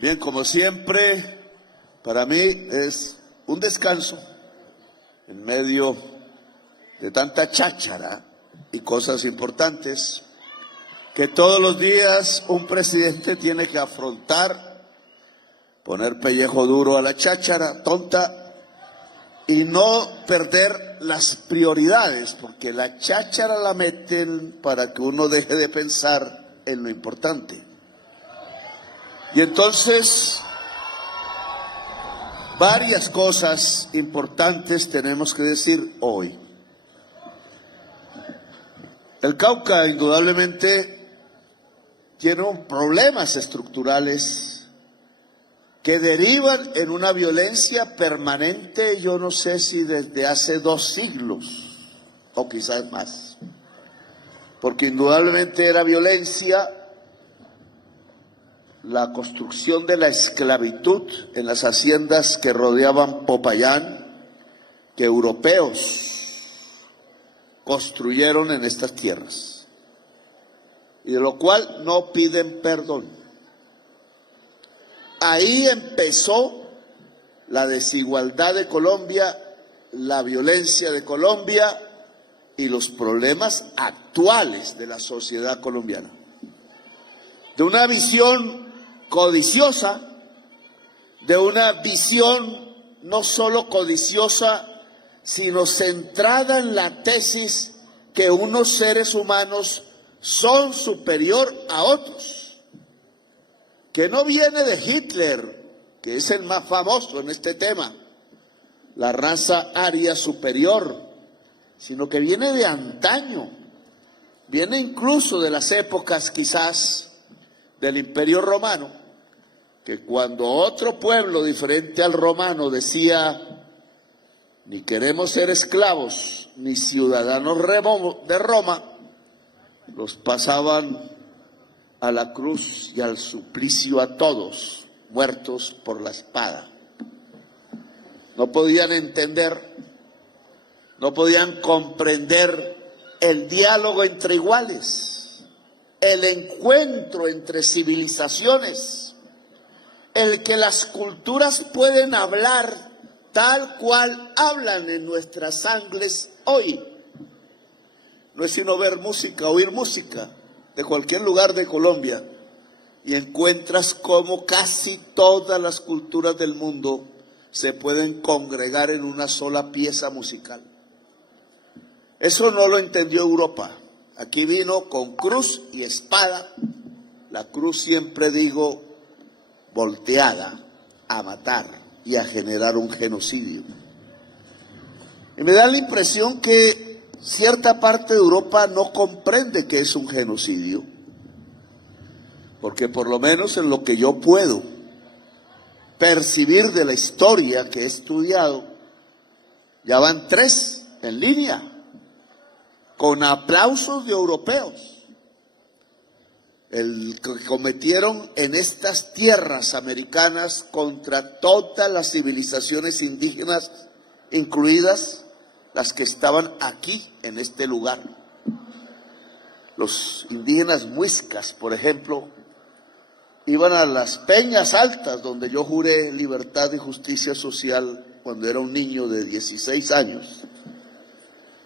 Bien, como siempre, para mí es un descanso en medio de tanta cháchara y cosas importantes que todos los días un presidente tiene que afrontar, poner pellejo duro a la cháchara tonta y no perder las prioridades, porque la cháchara la meten para que uno deje de pensar en lo importante. Y entonces, varias cosas importantes tenemos que decir hoy. El Cauca indudablemente tiene problemas estructurales que derivan en una violencia permanente, yo no sé si desde hace 2 siglos o quizás más, porque indudablemente era violencia la construcción de la esclavitud en las haciendas que rodeaban Popayán, que europeos construyeron en estas tierras, y de lo cual no piden perdón. Ahí empezó la desigualdad de Colombia, la violencia de Colombia y los problemas actuales de la sociedad colombiana. De una visión codiciosa, de una visión no solo codiciosa, sino centrada en la tesis que unos seres humanos son superior a otros, que no viene de Hitler, que es el más famoso en este tema, la raza aria superior, sino que viene de antaño, viene incluso de las épocas quizás del Imperio Romano, que cuando otro pueblo diferente al romano decía ni queremos ser esclavos ni ciudadanos de Roma, los pasaban a la cruz y al suplicio a todos, muertos por la espada. No podían entender, no podían comprender el diálogo entre iguales, el encuentro entre civilizaciones, el que las culturas pueden hablar tal cual hablan en nuestras sangres hoy. No es sino ver música, oír música de cualquier lugar de Colombia y encuentras cómo casi todas las culturas del mundo se pueden congregar en una sola pieza musical. Eso no lo entendió Europa. Aquí vino con cruz y espada, la cruz siempre digo volteada a matar y a generar un genocidio. Y me da la impresión que cierta parte de Europa no comprende que es un genocidio, porque por lo menos en lo que yo puedo percibir de la historia que he estudiado, ya van 3 en línea, con aplausos de europeos, el que cometieron en estas tierras americanas contra todas las civilizaciones indígenas, incluidas las que estaban aquí en este lugar. Los indígenas muiscas, por ejemplo, iban a las peñas altas donde yo juré libertad y justicia social cuando era un niño de 16 años.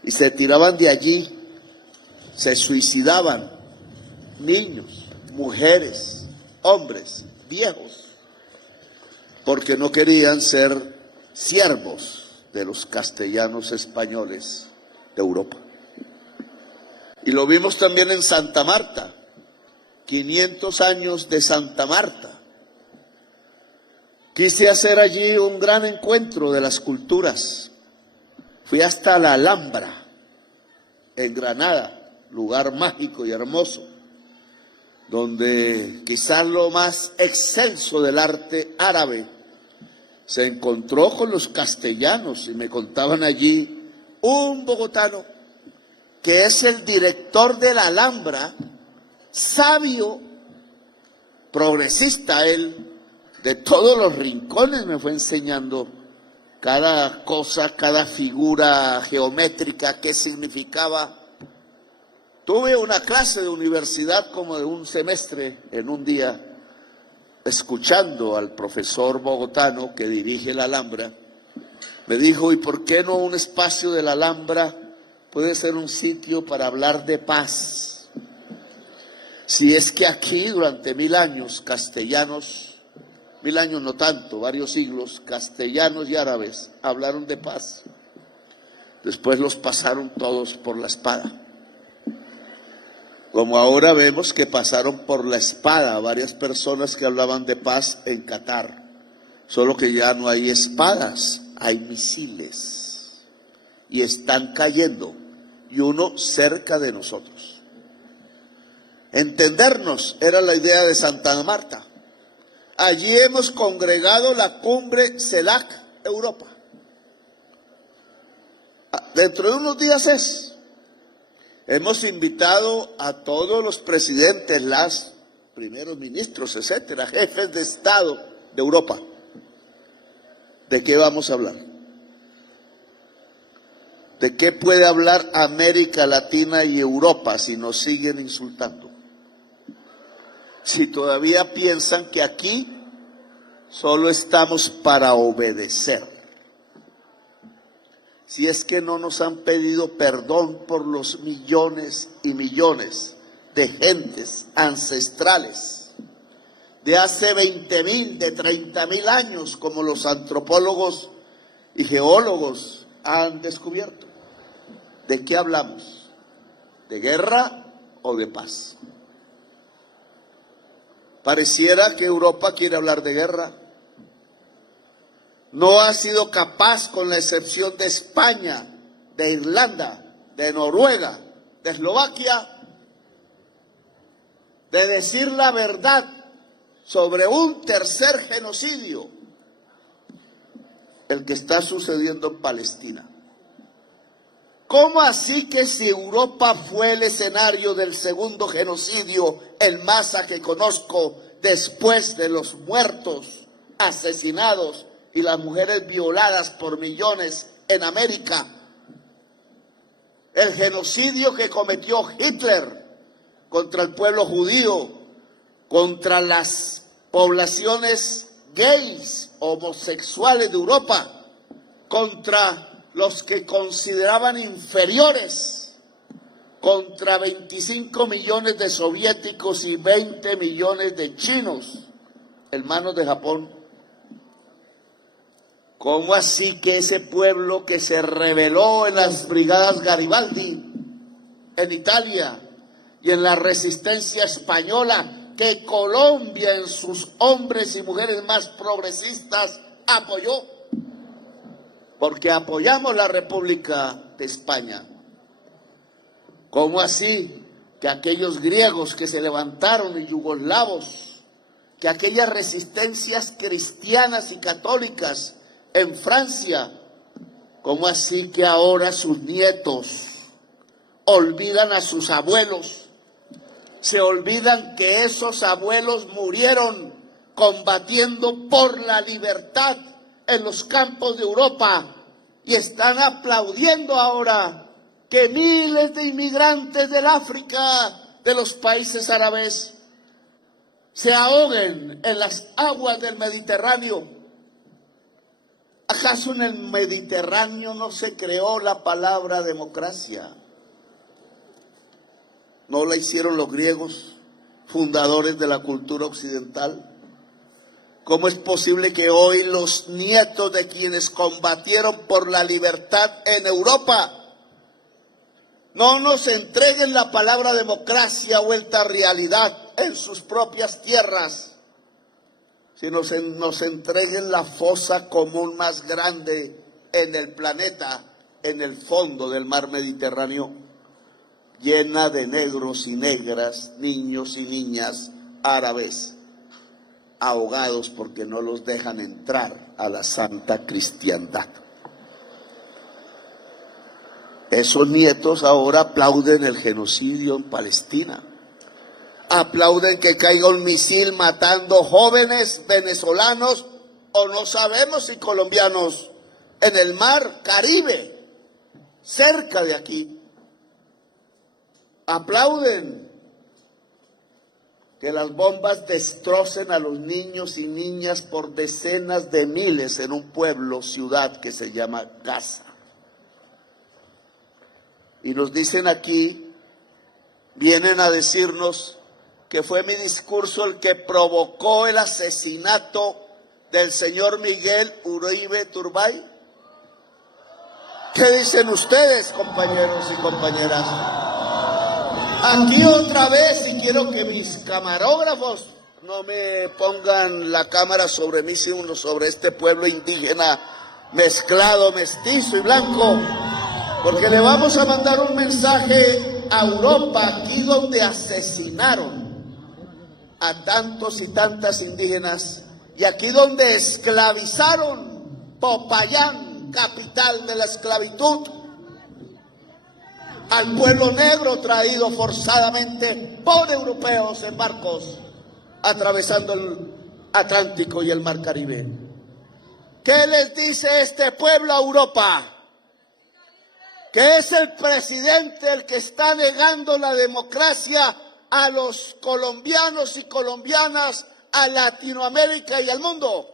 Y se tiraban de allí, se suicidaban, niños, mujeres, hombres, viejos, porque no querían ser siervos de los castellanos españoles de Europa. Y lo vimos también en Santa Marta, 500 años de Santa Marta. Quise hacer allí un gran encuentro de las culturas. Fui hasta la Alhambra, en Granada, lugar mágico y hermoso, donde quizás lo más excelso del arte árabe se encontró con los castellanos, y me contaban allí un bogotano que es el director de la Alhambra, sabio, progresista él, de todos los rincones me fue enseñando cada cosa, cada figura geométrica, qué significaba. Tuve una clase de universidad como de un semestre en un día, escuchando al profesor bogotano que dirige la Alhambra, me dijo, ¿y por qué no un espacio de la Alhambra puede ser un sitio para hablar de paz? Si es que aquí durante 1000 años castellanos, 1000 años no tanto, varios siglos, castellanos y árabes hablaron de paz. Después los pasaron todos por la espada. Como ahora vemos que pasaron por la espada varias personas que hablaban de paz en Qatar. Solo que ya no hay espadas, hay misiles. Y están cayendo, y uno cerca de nosotros. Entendernos era la idea de Santa Marta. Allí hemos congregado la cumbre CELAC Europa. Dentro de unos días es. Hemos invitado a todos los presidentes, los primeros ministros, etcétera, jefes de Estado de Europa. ¿De qué vamos a hablar? ¿De qué puede hablar América Latina y Europa si nos siguen insultando? Si todavía piensan que aquí solo estamos para obedecer. Si es que no nos han pedido perdón por los millones y millones de gentes ancestrales de hace 20.000, de 30.000 años, como los antropólogos y geólogos han descubierto. ¿De qué hablamos? ¿De guerra o de paz? Pareciera que Europa quiere hablar de guerra. No ha sido capaz, con la excepción de España, de Irlanda, de Noruega, de Eslovaquia, de decir la verdad sobre un tercer genocidio, el que está sucediendo en Palestina. ¿Cómo así que si Europa fue el escenario del segundo genocidio en masa que conozco, después de los muertos, asesinados y las mujeres violadas por millones en América, el genocidio que cometió Hitler contra el pueblo judío, contra las poblaciones gays, homosexuales de Europa, contra los que consideraban inferiores, contra 25 millones de soviéticos y 20 millones de chinos, hermanos de Japón? ¿Cómo así que ese pueblo que se rebeló en las brigadas Garibaldi, en Italia, y en la resistencia española, que Colombia en sus hombres y mujeres más progresistas apoyó? Porque apoyamos la República de España. ¿Cómo así que aquellos griegos que se levantaron y yugoslavos, que aquellas resistencias cristianas y católicas en Francia, cómo así que ahora sus nietos olvidan a sus abuelos, se olvidan que esos abuelos murieron combatiendo por la libertad en los campos de Europa y están aplaudiendo ahora que miles de inmigrantes del África, de los países árabes, se ahoguen en las aguas del Mediterráneo? ¿Acaso en el Mediterráneo no se creó la palabra democracia? ¿No la hicieron los griegos, fundadores de la cultura occidental? ¿Cómo es posible que hoy los nietos de quienes combatieron por la libertad en Europa no nos entreguen la palabra democracia vuelta a realidad en sus propias tierras, sino nos entreguen la fosa común más grande en el planeta, en el fondo del mar Mediterráneo, llena de negros y negras, niños y niñas árabes, ahogados porque no los dejan entrar a la santa cristiandad? Esos nietos ahora aplauden el genocidio en Palestina. Aplauden que caiga un misil matando jóvenes venezolanos, o no sabemos si colombianos, en el mar Caribe, cerca de aquí. Aplauden que las bombas destrocen a los niños y niñas por decenas de miles en un pueblo, ciudad que se llama Gaza. Y nos dicen aquí, vienen a decirnos que fue mi discurso el que provocó el asesinato del señor Miguel Uribe Turbay. ¿Qué dicen ustedes, compañeros y compañeras? Aquí otra vez, y quiero que mis camarógrafos no me pongan la cámara sobre mí, sino sobre este pueblo indígena mezclado, mestizo y blanco, porque le vamos a mandar un mensaje a Europa, aquí donde asesinaron a tantos y tantas indígenas, y aquí donde esclavizaron Popayán, capital de la esclavitud, al pueblo negro traído forzadamente por europeos en barcos, atravesando el Atlántico y el Mar Caribe. ¿Qué les dice este pueblo a Europa? Que es el presidente el que está negando la democracia a los colombianos y colombianas, a Latinoamérica y al mundo.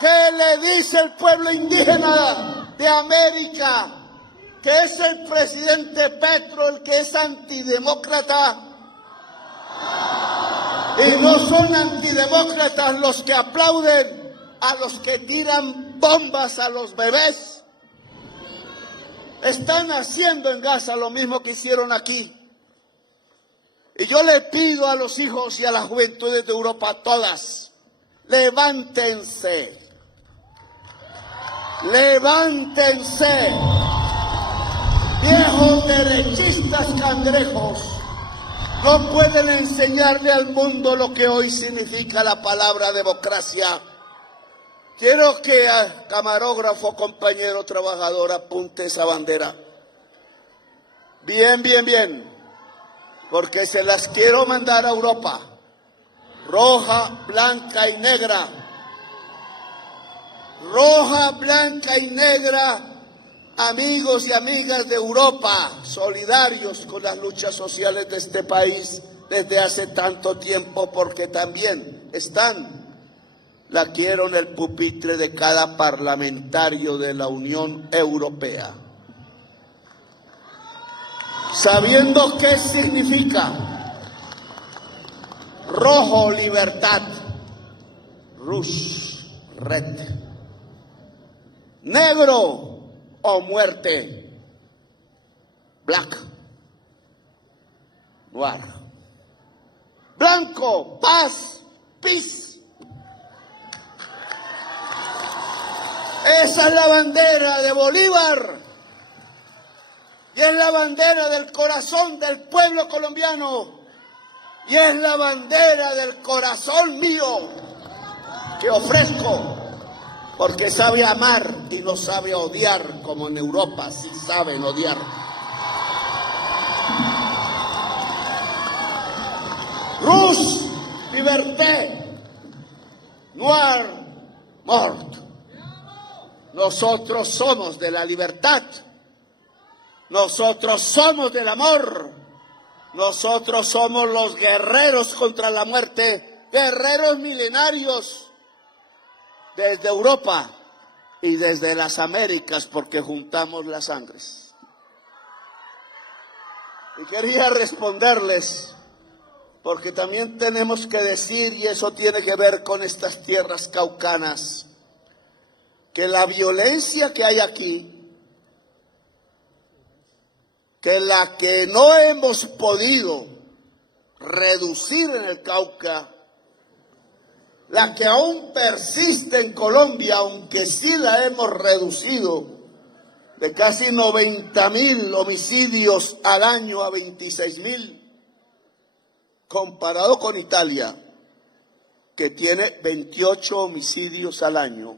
¿Qué le dice el pueblo indígena de América? Que es el presidente Petro el que es antidemócrata. Y no son antidemócratas los que aplauden a los que tiran bombas a los bebés. Están haciendo en Gaza lo mismo que hicieron aquí. Y yo le pido a los hijos y a las juventudes de Europa, todas, levántense. Levántense. Viejos derechistas cangrejos, no pueden enseñarle al mundo lo que hoy significa la palabra democracia. Quiero que al camarógrafo, compañero trabajador, apunte esa bandera. Bien, bien, bien, porque se las quiero mandar a Europa. Roja, blanca y negra. Roja, blanca y negra. Amigos y amigas de Europa, solidarios con las luchas sociales de este país desde hace tanto tiempo, porque también la quiero en el pupitre de cada parlamentario de la Unión Europea. Sabiendo qué significa rojo, libertad, rouge, red, negro o muerte, black, noir, blanco, paz, peace. Esa es la bandera de Bolívar y es la bandera del corazón del pueblo colombiano y es la bandera del corazón mío que ofrezco. Porque sabe amar y no sabe odiar, como en Europa sí saben odiar. Rouge, liberté, noir, mort. Nosotros somos de la libertad. Nosotros somos del amor. Nosotros somos los guerreros contra la muerte, guerreros milenarios. Desde Europa y desde las Américas, porque juntamos las sangres. Y quería responderles, porque también tenemos que decir, y eso tiene que ver con estas tierras caucanas, que la violencia que hay aquí, que la que no hemos podido reducir en el Cauca, la que aún persiste en Colombia, aunque sí la hemos reducido de casi 90.000 homicidios al año a 26.000, comparado con Italia, que tiene 28 homicidios al año,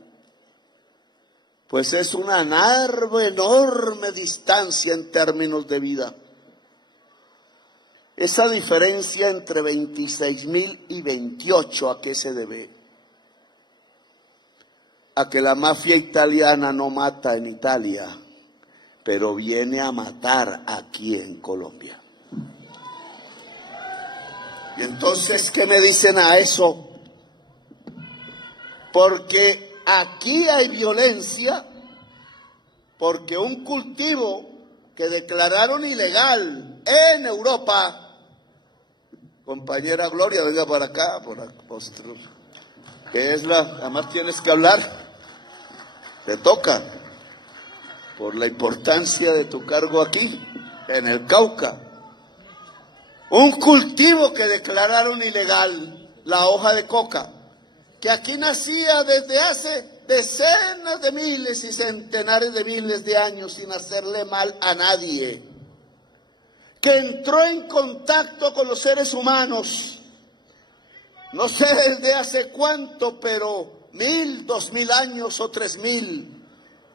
pues es una enorme distancia en términos de vida. Esa diferencia entre 26.000 y 28, ¿a qué se debe? A que la mafia italiana no mata en Italia, pero viene a matar aquí en Colombia. Y entonces, ¿qué me dicen a eso? Porque aquí hay violencia, porque un cultivo que declararon ilegal en Europa, compañera Gloria, venga para acá, que es además tienes que hablar, te toca, por la importancia de tu cargo aquí, en el Cauca. Un cultivo que declararon ilegal, la hoja de coca, que aquí nacía desde hace decenas de miles y centenares de miles de años sin hacerle mal a nadie, que entró en contacto con los seres humanos, no sé desde hace cuánto, pero 1000, 2000 años o 3000,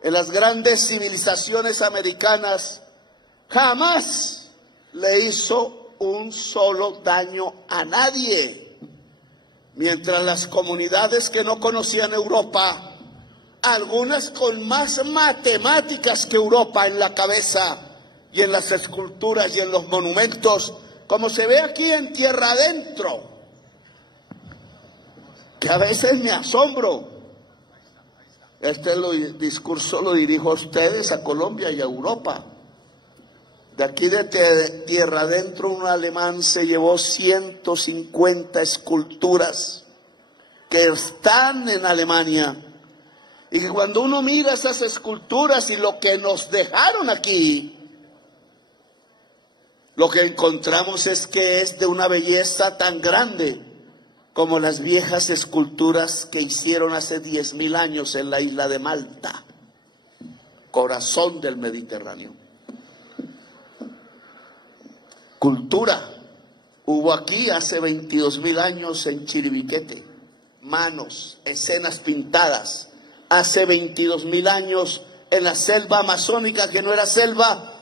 en las grandes civilizaciones americanas, jamás le hizo un solo daño a nadie. Mientras las comunidades que no conocían Europa, algunas con más matemáticas que Europa en la cabeza y en las esculturas y en los monumentos, como se ve aquí en Tierra Adentro, que a veces me asombro. Este discurso lo dirijo a ustedes, a Colombia y a Europa. De aquí de Tierra Adentro, un alemán se llevó 150 esculturas que están en Alemania. Y que cuando uno mira esas esculturas y lo que nos dejaron aquí, lo que encontramos es que es de una belleza tan grande como las viejas esculturas que hicieron hace 10.000 años en la isla de Malta, corazón del Mediterráneo. Cultura hubo aquí hace 22.000 años en Chiribiquete, manos, escenas pintadas. Hace 22.000 años en la selva amazónica, que no era selva,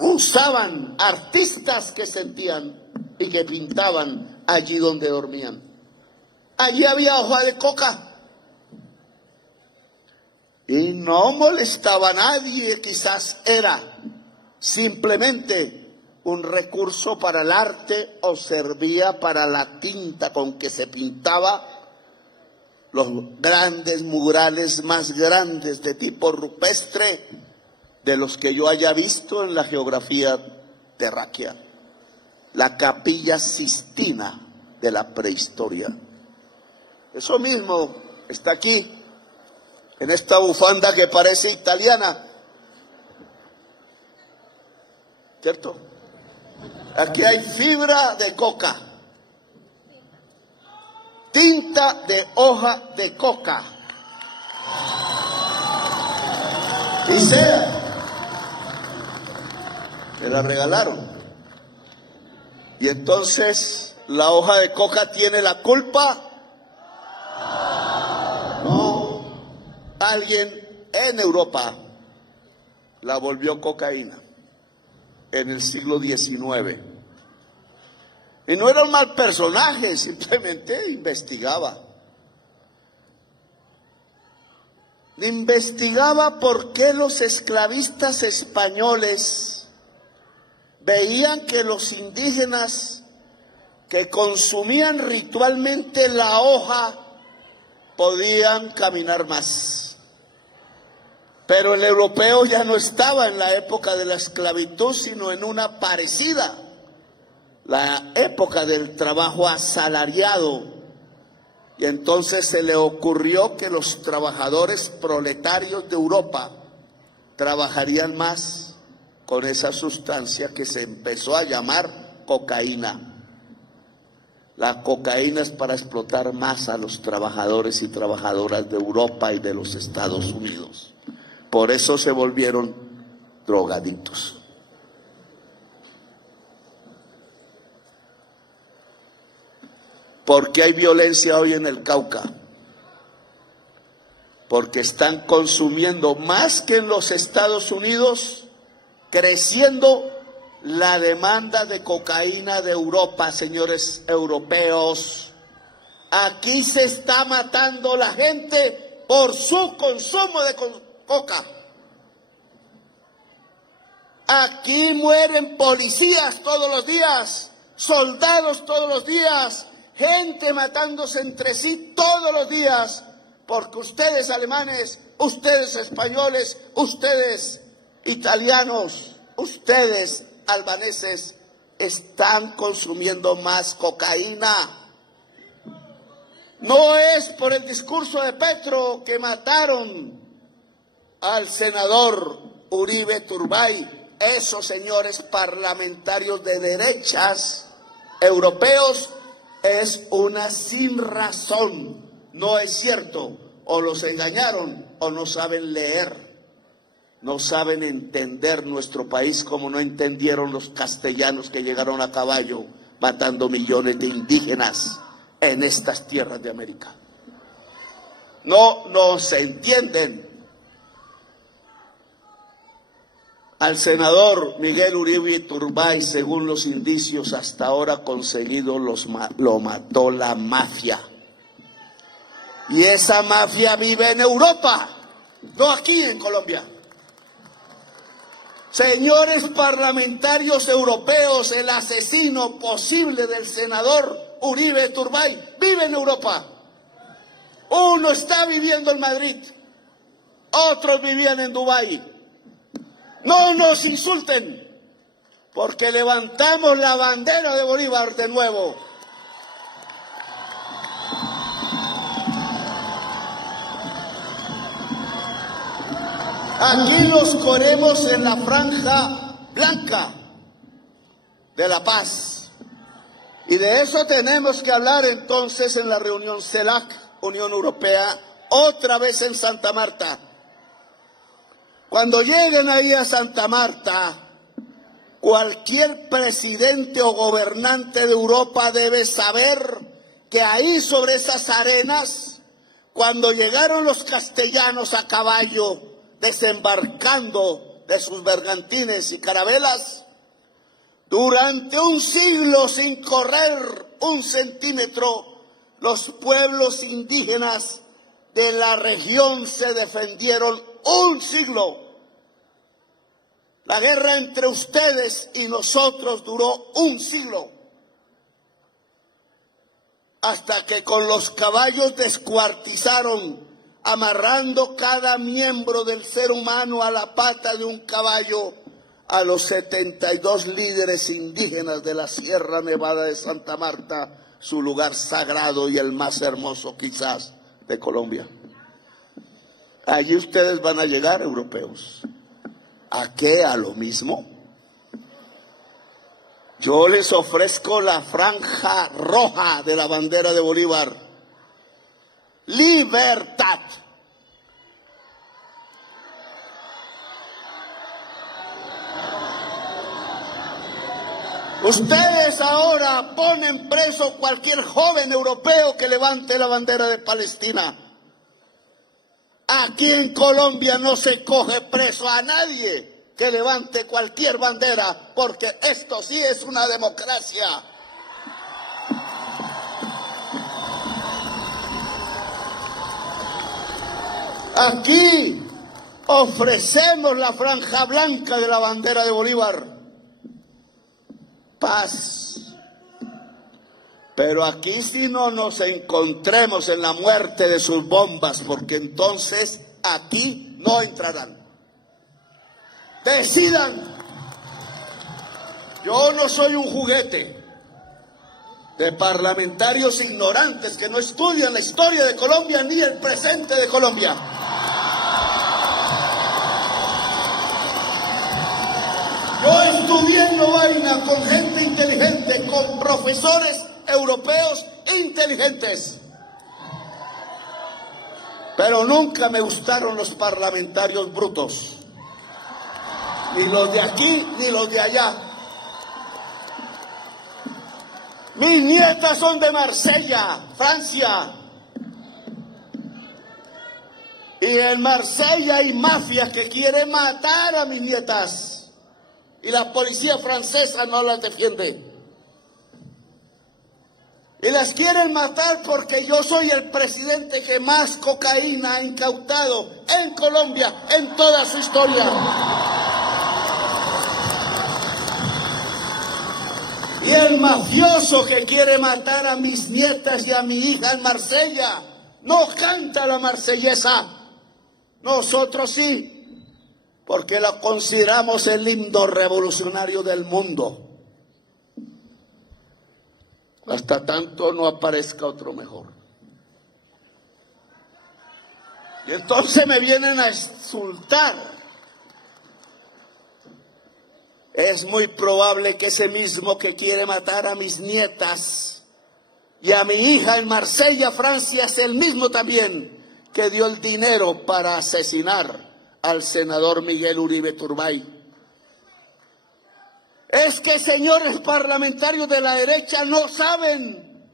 usaban artistas que sentían y que pintaban allí donde dormían. Allí había hoja de coca y no molestaba a nadie, quizás era simplemente un recurso para el arte o servía para la tinta con que se pintaba los grandes murales más grandes de tipo rupestre de los que yo haya visto en la geografía terráquea. La Capilla Sistina de la prehistoria. Eso mismo está aquí, en esta bufanda que parece italiana, ¿cierto? Aquí hay fibra de coca, tinta de hoja de coca. Y sea, me la regalaron. Y entonces, ¿la hoja de coca tiene la culpa? No. Alguien en Europa la volvió cocaína en el siglo XIX. Y no era un mal personaje, simplemente investigaba. Investigaba por qué los esclavistas españoles veían que los indígenas que consumían ritualmente la hoja podían caminar más. Pero el europeo ya no estaba en la época de la esclavitud, sino en una parecida, la época del trabajo asalariado. Y entonces se le ocurrió que los trabajadores proletarios de Europa trabajarían más con esa sustancia que se empezó a llamar cocaína. La cocaína es para explotar más a los trabajadores y trabajadoras de Europa y de los Estados Unidos. Por eso se volvieron drogadictos. ¿Por qué hay violencia hoy en el Cauca? Porque están consumiendo más que en los Estados Unidos, creciendo la demanda de cocaína de Europa, señores europeos. Aquí se está matando la gente por su consumo de coca. Aquí mueren policías todos los días soldados todos los días, gente matándose entre sí todos los días, porque ustedes alemanes, ustedes españoles, ustedes italianos, ustedes albaneses, están consumiendo más cocaína. No es por el discurso de Petro que mataron al senador Uribe Turbay. Esos señores parlamentarios de derechas europeos es una sin razón. No es cierto. O los engañaron o no saben leer. No saben entender nuestro país como no entendieron los castellanos que llegaron a caballo matando millones de indígenas en estas tierras de América. No se entienden. Al senador Miguel Uribe Turbay, según los indicios hasta ahora conseguidos, lo mató la mafia. Y esa mafia vive en Europa, no aquí en Colombia. Señores parlamentarios europeos, el asesino posible del senador Uribe Turbay vive en Europa. Uno está viviendo en Madrid, otros vivían en Dubái. No nos insulten, porque levantamos la bandera de Bolívar de nuevo. Aquí nos corremos en la franja blanca de la paz. Y de eso tenemos que hablar entonces en la reunión CELAC, Unión Europea, otra vez en Santa Marta. Cuando lleguen ahí a Santa Marta, cualquier presidente o gobernante de Europa debe saber que ahí sobre esas arenas, cuando llegaron los castellanos a caballo, desembarcando de sus bergantines y carabelas, durante un siglo sin correr un centímetro, los pueblos indígenas de la región se defendieron un siglo. La guerra entre ustedes y nosotros duró un siglo, hasta que con los caballos descuartizaron, amarrando cada miembro del ser humano a la pata de un caballo, a los 72 líderes indígenas de la Sierra Nevada de Santa Marta, su lugar sagrado y el más hermoso quizás de Colombia. Allí ustedes van a llegar, europeos. ¿A qué? ¿A lo mismo? Yo les ofrezco la franja roja de la bandera de Bolívar. Libertad. Ustedes ahora ponen preso cualquier joven europeo que levante la bandera de Palestina. Aquí en Colombia no se coge preso a nadie que levante cualquier bandera, porque esto sí es una democracia. Aquí ofrecemos la franja blanca de la bandera de Bolívar. Paz. Pero aquí sí no nos encontremos en la muerte de sus bombas, porque entonces aquí no entrarán. Decidan. Yo no soy un juguete de parlamentarios ignorantes que no estudian la historia de Colombia ni el presente de Colombia. Yo estudié en Lovaina con gente inteligente, con profesores europeos inteligentes. Pero nunca me gustaron los parlamentarios brutos. Ni los de aquí, ni los de allá. Mis nietas son de Marsella, Francia. Y en Marsella hay mafias que quieren matar a mis nietas. Y la policía francesa no las defiende. Y las quieren matar porque yo soy el presidente que más cocaína ha incautado en Colombia en toda su historia. Y el mafioso que quiere matar a mis nietas y a mi hija en Marsella no canta la marsellesa. Nosotros sí, porque la consideramos el himno revolucionario del mundo. Hasta tanto no aparezca otro mejor. Y entonces me vienen a insultar. Es muy probable que ese mismo que quiere matar a mis nietas y a mi hija en Marsella, Francia, es el mismo también que dio el dinero para asesinar al senador Miguel Uribe Turbay. Es que, señores parlamentarios de la derecha, no saben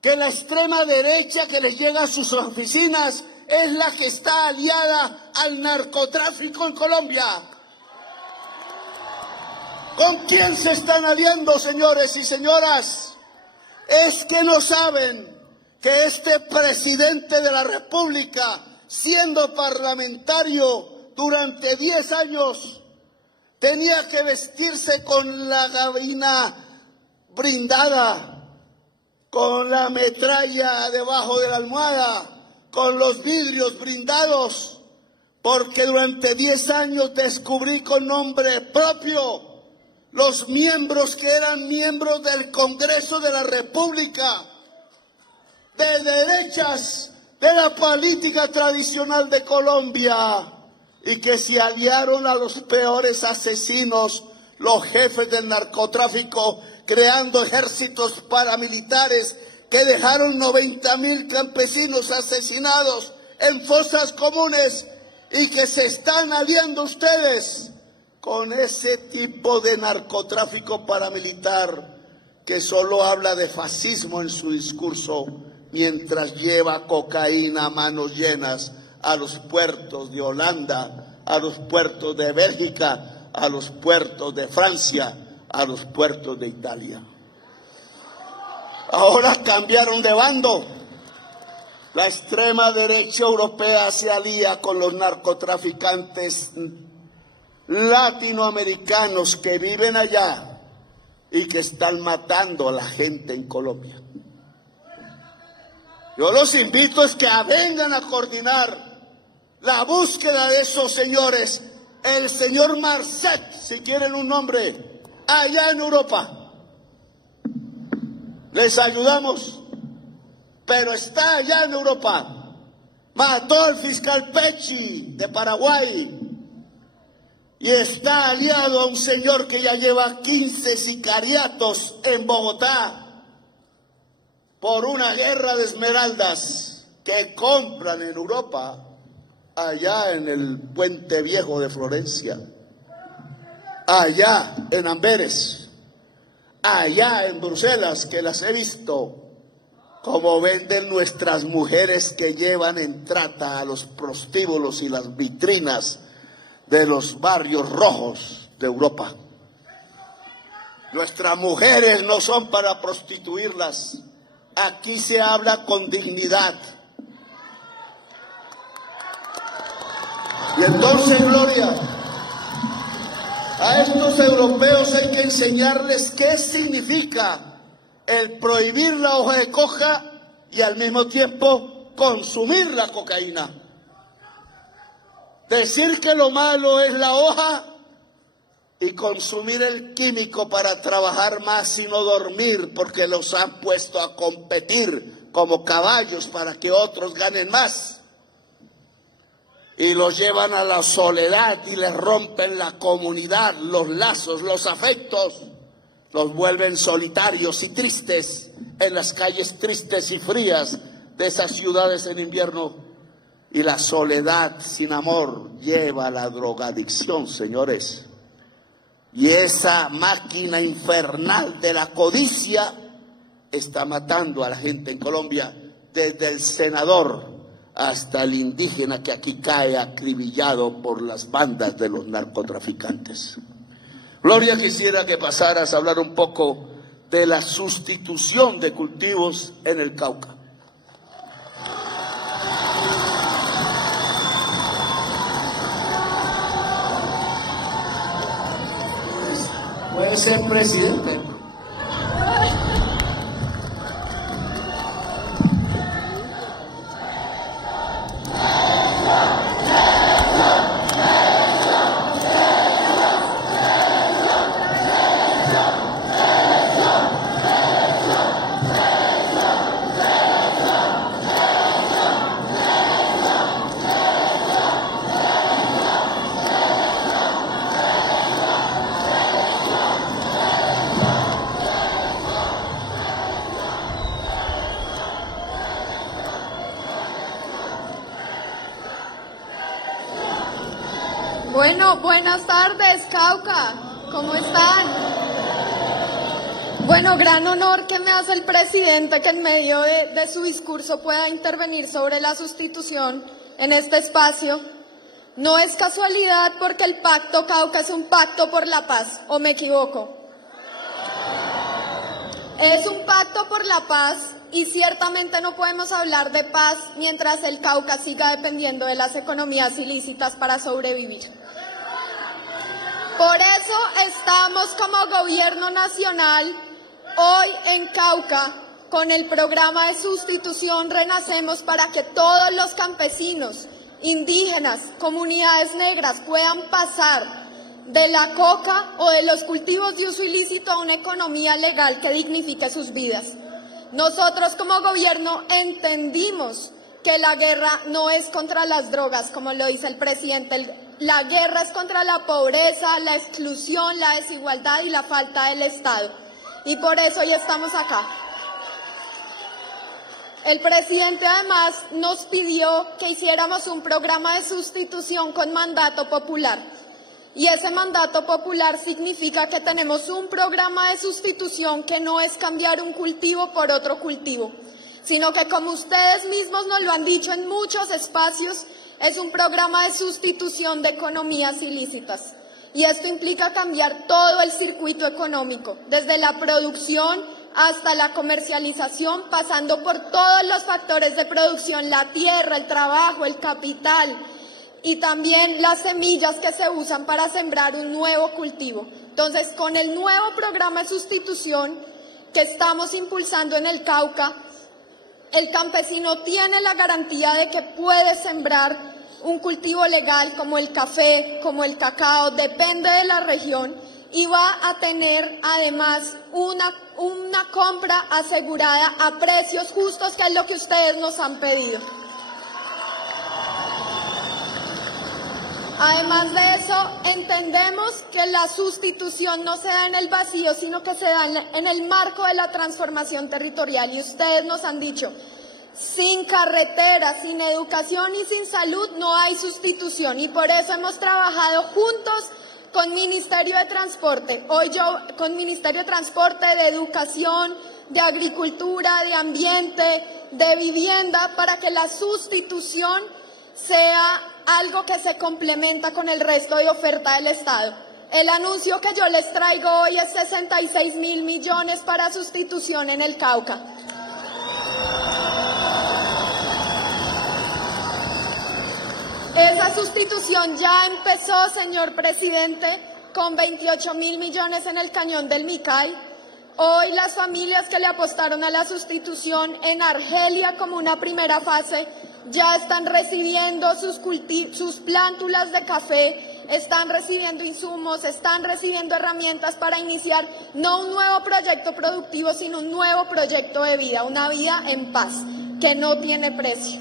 que la extrema derecha que les llega a sus oficinas es la que está aliada al narcotráfico en Colombia. ¿Con quién se están aliando, señores y señoras? Es que no saben que este presidente de la República, siendo parlamentario durante 10 años, tenía que vestirse con la gabina blindada, con la metralla debajo de la almohada, con los vidrios blindados, porque durante 10 años descubrí con nombre propio los miembros que eran miembros del Congreso de la República, de derechas, de la política tradicional de Colombia, y que se aliaron a los peores asesinos, los jefes del narcotráfico, creando ejércitos paramilitares que dejaron 90.000 campesinos asesinados en fosas comunes, y que se están aliando ustedes con ese tipo de narcotráfico paramilitar que solo habla de fascismo en su discurso, mientras lleva cocaína a manos llenas a los puertos de Holanda, a los puertos de Bélgica, a los puertos de Francia, a los puertos de Italia. Ahora cambiaron de bando. La extrema derecha europea se alía con los narcotraficantes latinoamericanos que viven allá y que están matando a la gente en Colombia. Yo los invito a que vengan a coordinar la búsqueda de esos señores. El señor Marcet, si quieren un nombre, allá en Europa. Les ayudamos, pero está allá en Europa. Mató al fiscal Pecci de Paraguay y está aliado a un señor que ya lleva 15 sicariatos en Bogotá por una guerra de esmeraldas que compran en Europa, allá en el Puente Viejo de Florencia, allá en Amberes, allá en Bruselas, que las he visto como venden nuestras mujeres que llevan en trata a los prostíbulos y las vitrinas de los barrios rojos de Europa. Nuestras mujeres no son para prostituirlas. Aquí se habla con dignidad. Y entonces, Gloria, a estos europeos hay que enseñarles qué significa el prohibir la hoja de coca y al mismo tiempo consumir la cocaína. Decir que lo malo es la hoja y consumir el químico para trabajar más y no dormir, porque los han puesto a competir como caballos para que otros ganen más. Y los llevan a la soledad y les rompen la comunidad, los lazos, los afectos. Los vuelven solitarios y tristes en las calles tristes y frías de esas ciudades en invierno. Y la soledad sin amor lleva a la drogadicción, señores. Y esa máquina infernal de la codicia está matando a la gente en Colombia, desde el senador hasta el indígena que aquí cae acribillado por las bandas de los narcotraficantes. Gloria, quisiera que pasaras a hablar un poco de la sustitución de cultivos en el Cauca. Puede ser presidente. Bueno, buenas tardes, Cauca. ¿Cómo están? Bueno, gran honor que me hace el presidente que en medio de su discurso pueda intervenir sobre la sustitución en este espacio. No es casualidad porque el Pacto Cauca es un pacto por la paz, ¿o me equivoco? Es un pacto por la paz y ciertamente no podemos hablar de paz mientras el Cauca siga dependiendo de las economías ilícitas para sobrevivir. Por eso estamos como gobierno nacional hoy en Cauca con el programa de sustitución Renacemos para que todos los campesinos, indígenas, comunidades negras puedan pasar de la coca o de los cultivos de uso ilícito a una economía legal que dignifique sus vidas. Nosotros como gobierno entendimos que la guerra no es contra las drogas, como lo dice el presidente. La guerra es contra la pobreza, la exclusión, la desigualdad y la falta del Estado. Y por eso hoy estamos acá. El presidente además nos pidió que hiciéramos un programa de sustitución con mandato popular. Y ese mandato popular significa que tenemos un programa de sustitución que no es cambiar un cultivo por otro cultivo, sino que, como ustedes mismos nos lo han dicho en muchos espacios, es un programa de sustitución de economías ilícitas. Y esto implica cambiar todo el circuito económico, desde la producción hasta la comercialización, pasando por todos los factores de producción, la tierra, el trabajo, el capital, y también las semillas que se usan para sembrar un nuevo cultivo. Entonces, con el nuevo programa de sustitución que estamos impulsando en el Cauca, el campesino tiene la garantía de que puede sembrar un cultivo legal como el café, como el cacao, depende de la región, y va a tener además una compra asegurada a precios justos, que es lo que ustedes nos han pedido. Además de eso, entendemos que la sustitución no se da en el vacío, sino que se da en el marco de la transformación territorial. Y ustedes nos han dicho, sin carretera, sin educación y sin salud no hay sustitución. Y por eso hemos trabajado juntos con Ministerio de Transporte. Hoy yo con Ministerio de Transporte, de Educación, de Agricultura, de Ambiente, de Vivienda, para que la sustitución sea algo que se complementa con el resto de oferta del Estado. El anuncio que yo les traigo hoy es 66.000 millones para sustitución en el Cauca. Esa sustitución ya empezó, señor presidente, con 28.000 millones en el cañón del Micay. Hoy las familias que le apostaron a la sustitución en Argelia como una primera fase ya están recibiendo sus plántulas de café, están recibiendo insumos, están recibiendo herramientas para iniciar no un nuevo proyecto productivo, sino un nuevo proyecto de vida, una vida en paz, que no tiene precio.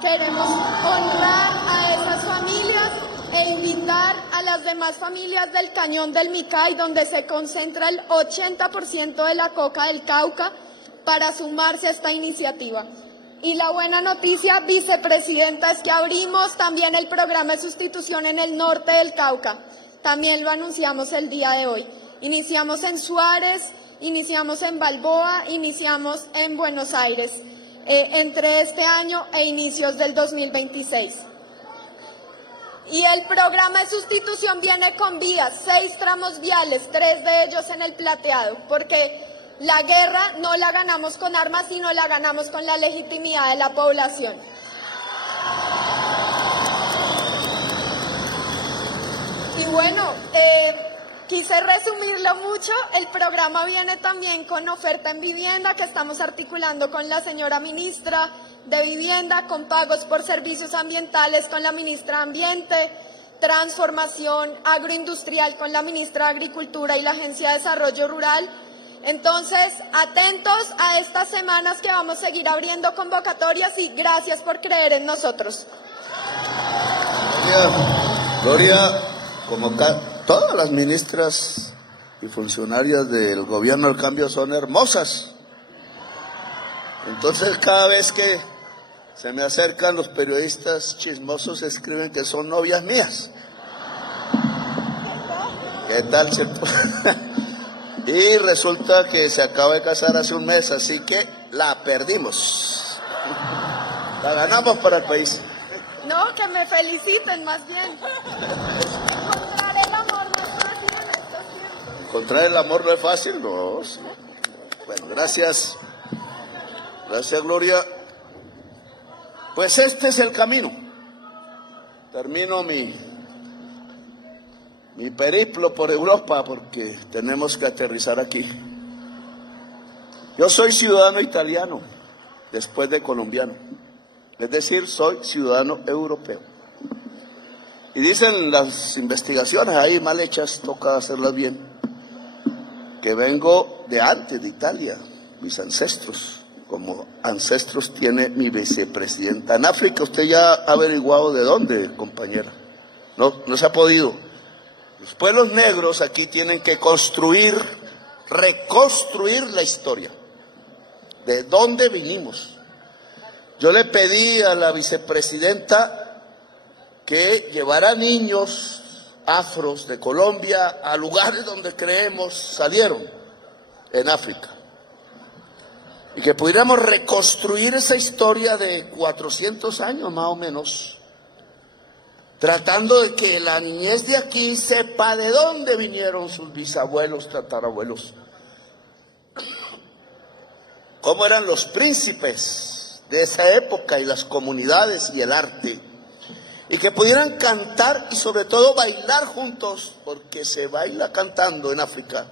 Queremos honrar a esas familias e invitar a las demás familias del Cañón del Micay, donde se concentra el 80% de la coca del Cauca, para sumarse a esta iniciativa. Y la buena noticia, vicepresidenta, es que abrimos también el programa de sustitución en el norte del Cauca. También lo anunciamos el día de hoy. Iniciamos en Suárez, iniciamos en Balboa, iniciamos en Buenos Aires, entre este año e inicios del 2026. Y el programa de sustitución viene con vías, 6 tramos viales, 3 de ellos en el Plateado, porque la guerra no la ganamos con armas, sino la ganamos con la legitimidad de la población. Y bueno, quise resumirlo mucho. El programa viene también con oferta en vivienda, que estamos articulando con la señora ministra de Vivienda, con pagos por servicios ambientales con la ministra de Ambiente, transformación agroindustrial con la ministra de Agricultura y la Agencia de Desarrollo Rural. Entonces, atentos a estas semanas que vamos a seguir abriendo convocatorias, y gracias por creer en nosotros. Gloria, como todas las ministras y funcionarias del gobierno del cambio son hermosas. Entonces, cada vez que se me acercan los periodistas chismosos, escriben que son novias mías. ¿Qué tal, cierto? Y resulta que se acaba de casar hace un mes, así que la perdimos. La ganamos para el país. No, que me feliciten más bien. Encontrar el amor no es fácil en estos tiempos. ¿Encontrar el amor no es fácil? No. Sí. Bueno, gracias. Gracias, Gloria. Pues este es el camino. Termino mi periplo por Europa porque tenemos que aterrizar aquí. Yo soy ciudadano italiano, después de colombiano. Es decir, soy ciudadano europeo. Y dicen las investigaciones ahí mal hechas, toca hacerlas bien, que vengo de antes de Italia, mis ancestros. Como ancestros tiene mi vicepresidenta. En África usted ya ha averiguado de dónde, compañera. No se ha podido. Los pueblos negros aquí tienen que reconstruir la historia. ¿De dónde vinimos? Yo le pedí a la vicepresidenta que llevara niños afros de Colombia a lugares donde creemos salieron, en África. Y que pudiéramos reconstruir esa historia de 400 años más o menos, tratando de que la niñez de aquí sepa de dónde vinieron sus bisabuelos, tatarabuelos, cómo eran los príncipes de esa época y las comunidades y el arte, y que pudieran cantar y sobre todo bailar juntos, porque se baila cantando en África,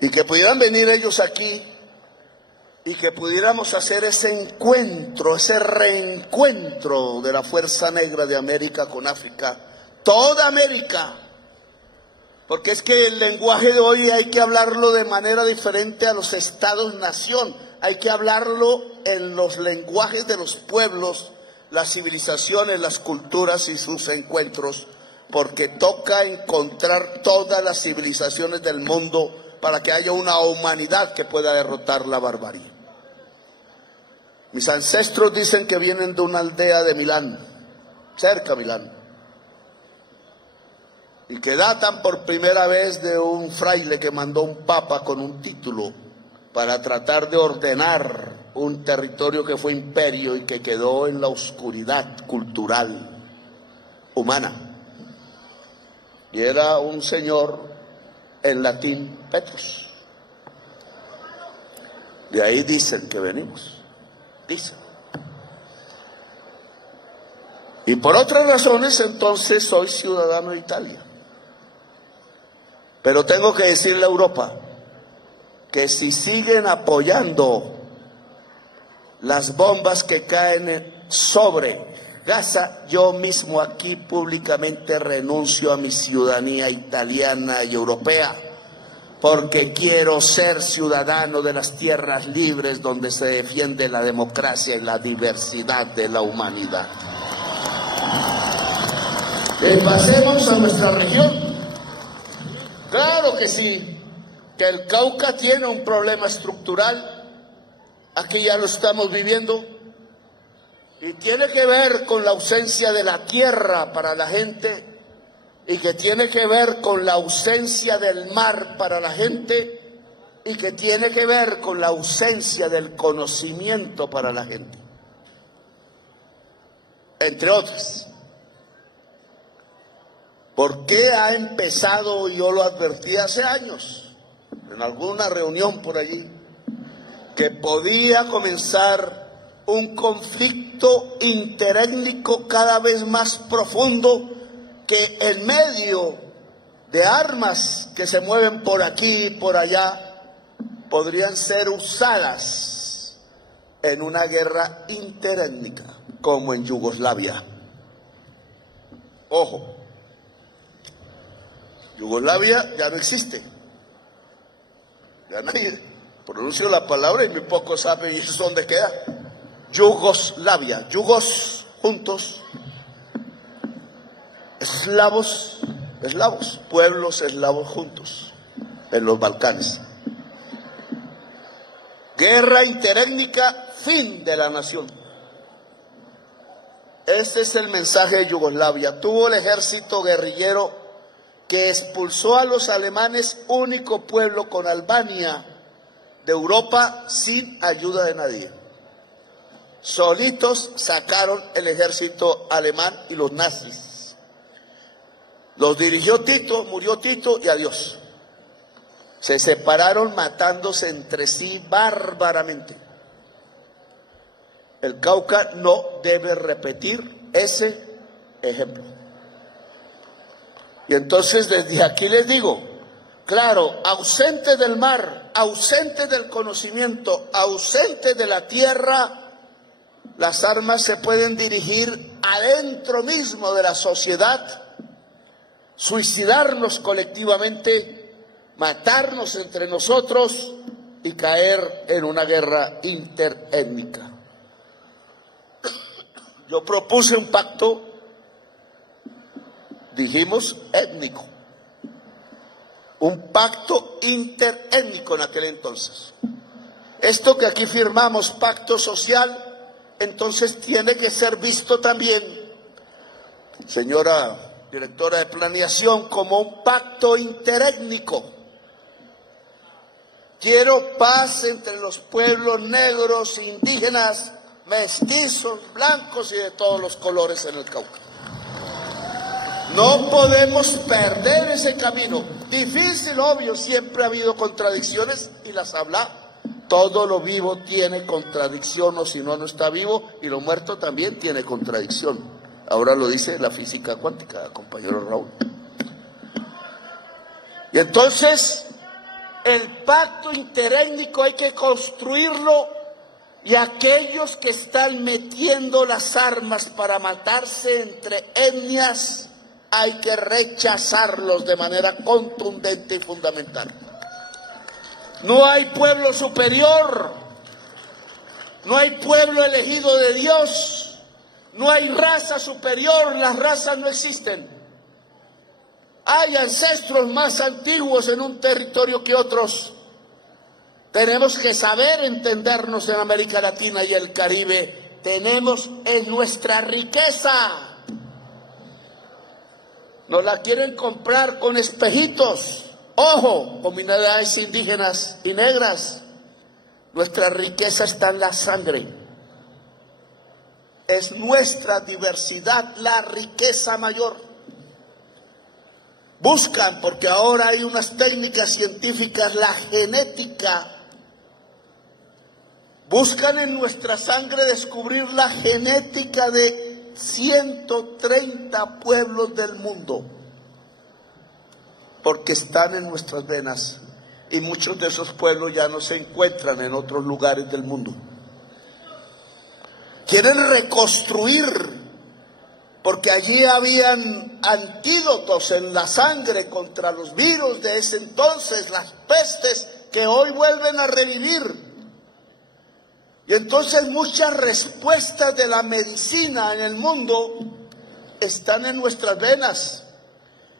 y que pudieran venir ellos aquí y que pudiéramos hacer ese encuentro, ese reencuentro de la Fuerza Negra de América con África, toda América, porque es que el lenguaje de hoy hay que hablarlo de manera diferente a los estados-nación, hay que hablarlo en los lenguajes de los pueblos, las civilizaciones, las culturas y sus encuentros, porque toca encontrar todas las civilizaciones del mundo para que haya una humanidad que pueda derrotar la barbarie. Mis ancestros dicen que vienen de una aldea de Milán, cerca de Milán, y que datan por primera vez de un fraile que mandó un papa con un título para tratar de ordenar un territorio que fue imperio y que quedó en la oscuridad cultural humana. Y era un señor, en latín, Petrus. De ahí dicen que venimos. Dicen. Y por otras razones, entonces, soy ciudadano de Italia. Pero tengo que decirle a Europa que si siguen apoyando las bombas que caen sobre Gaza, yo mismo aquí públicamente renuncio a mi ciudadanía italiana y europea, porque quiero ser ciudadano de las tierras libres donde se defiende la democracia y la diversidad de la humanidad. Pasemos a nuestra región. Claro que sí, que el Cauca tiene un problema estructural, aquí ya lo estamos viviendo, y tiene que ver con la ausencia de la tierra para la gente, y que tiene que ver con la ausencia del mar para la gente, y que tiene que ver con la ausencia del conocimiento para la gente, entre otras. ¿Por qué ha empezado? Yo lo advertí hace años, en alguna reunión por allí, que podía comenzar un conflicto interétnico cada vez más profundo, que en medio de armas que se mueven por aquí y por allá, podrían ser usadas en una guerra interétnica, como en Yugoslavia. Ojo. Yugoslavia ya no existe. Ya nadie pronuncio la palabra y muy poco sabe y eso dónde queda. Yugoslavia, yugos juntos, eslavos, pueblos eslavos juntos en los Balcanes. Guerra interétnica, fin de la nación. Ese es el mensaje de Yugoslavia. Tuvo el ejército guerrillero que expulsó a los alemanes, único pueblo con Albania de Europa sin ayuda de nadie. Solitos sacaron el ejército alemán y los nazis. Los dirigió Tito, murió Tito y adiós. Se separaron matándose entre sí bárbaramente. El Cauca no debe repetir ese ejemplo. Y entonces desde aquí les digo, claro, ausente del mar, ausente del conocimiento, ausente de la tierra, las armas se pueden dirigir adentro mismo de la sociedad, suicidarnos colectivamente, matarnos entre nosotros y caer en una guerra interétnica. Yo propuse un pacto, dijimos étnico, un pacto interétnico en aquel entonces. Esto que aquí firmamos, pacto social, entonces tiene que ser visto también, señora directora de planeación, como un pacto interétnico. Quiero paz entre los pueblos negros, indígenas, mestizos, blancos y de todos los colores en el Cauca. No podemos perder ese camino. Difícil, obvio, siempre ha habido contradicciones y las habla. Todo lo vivo tiene contradicción, o si no, no está vivo, y lo muerto también tiene contradicción. Ahora lo dice la física cuántica, compañero Raúl. Y entonces, el pacto interétnico hay que construirlo, y aquellos que están metiendo las armas para matarse entre etnias, hay que rechazarlos de manera contundente y fundamental. No hay pueblo superior, no hay pueblo elegido de Dios, no hay raza superior, las razas no existen. Hay ancestros más antiguos en un territorio que otros. Tenemos que saber entendernos en América Latina y el Caribe. Tenemos en nuestra riqueza. Nos la quieren comprar con espejitos. Ojo, comunidades indígenas y negras. Nuestra riqueza está en la sangre. Es nuestra diversidad la riqueza mayor. Buscan, porque ahora hay unas técnicas científicas, la genética. Buscan en nuestra sangre descubrir la genética de 130 pueblos del mundo, porque están en nuestras venas, y muchos de esos pueblos ya no se encuentran en otros lugares del mundo. Quieren reconstruir, porque allí habían antídotos en la sangre contra los virus de ese entonces, las pestes que hoy vuelven a revivir. Y entonces muchas respuestas de la medicina en el mundo están en nuestras venas.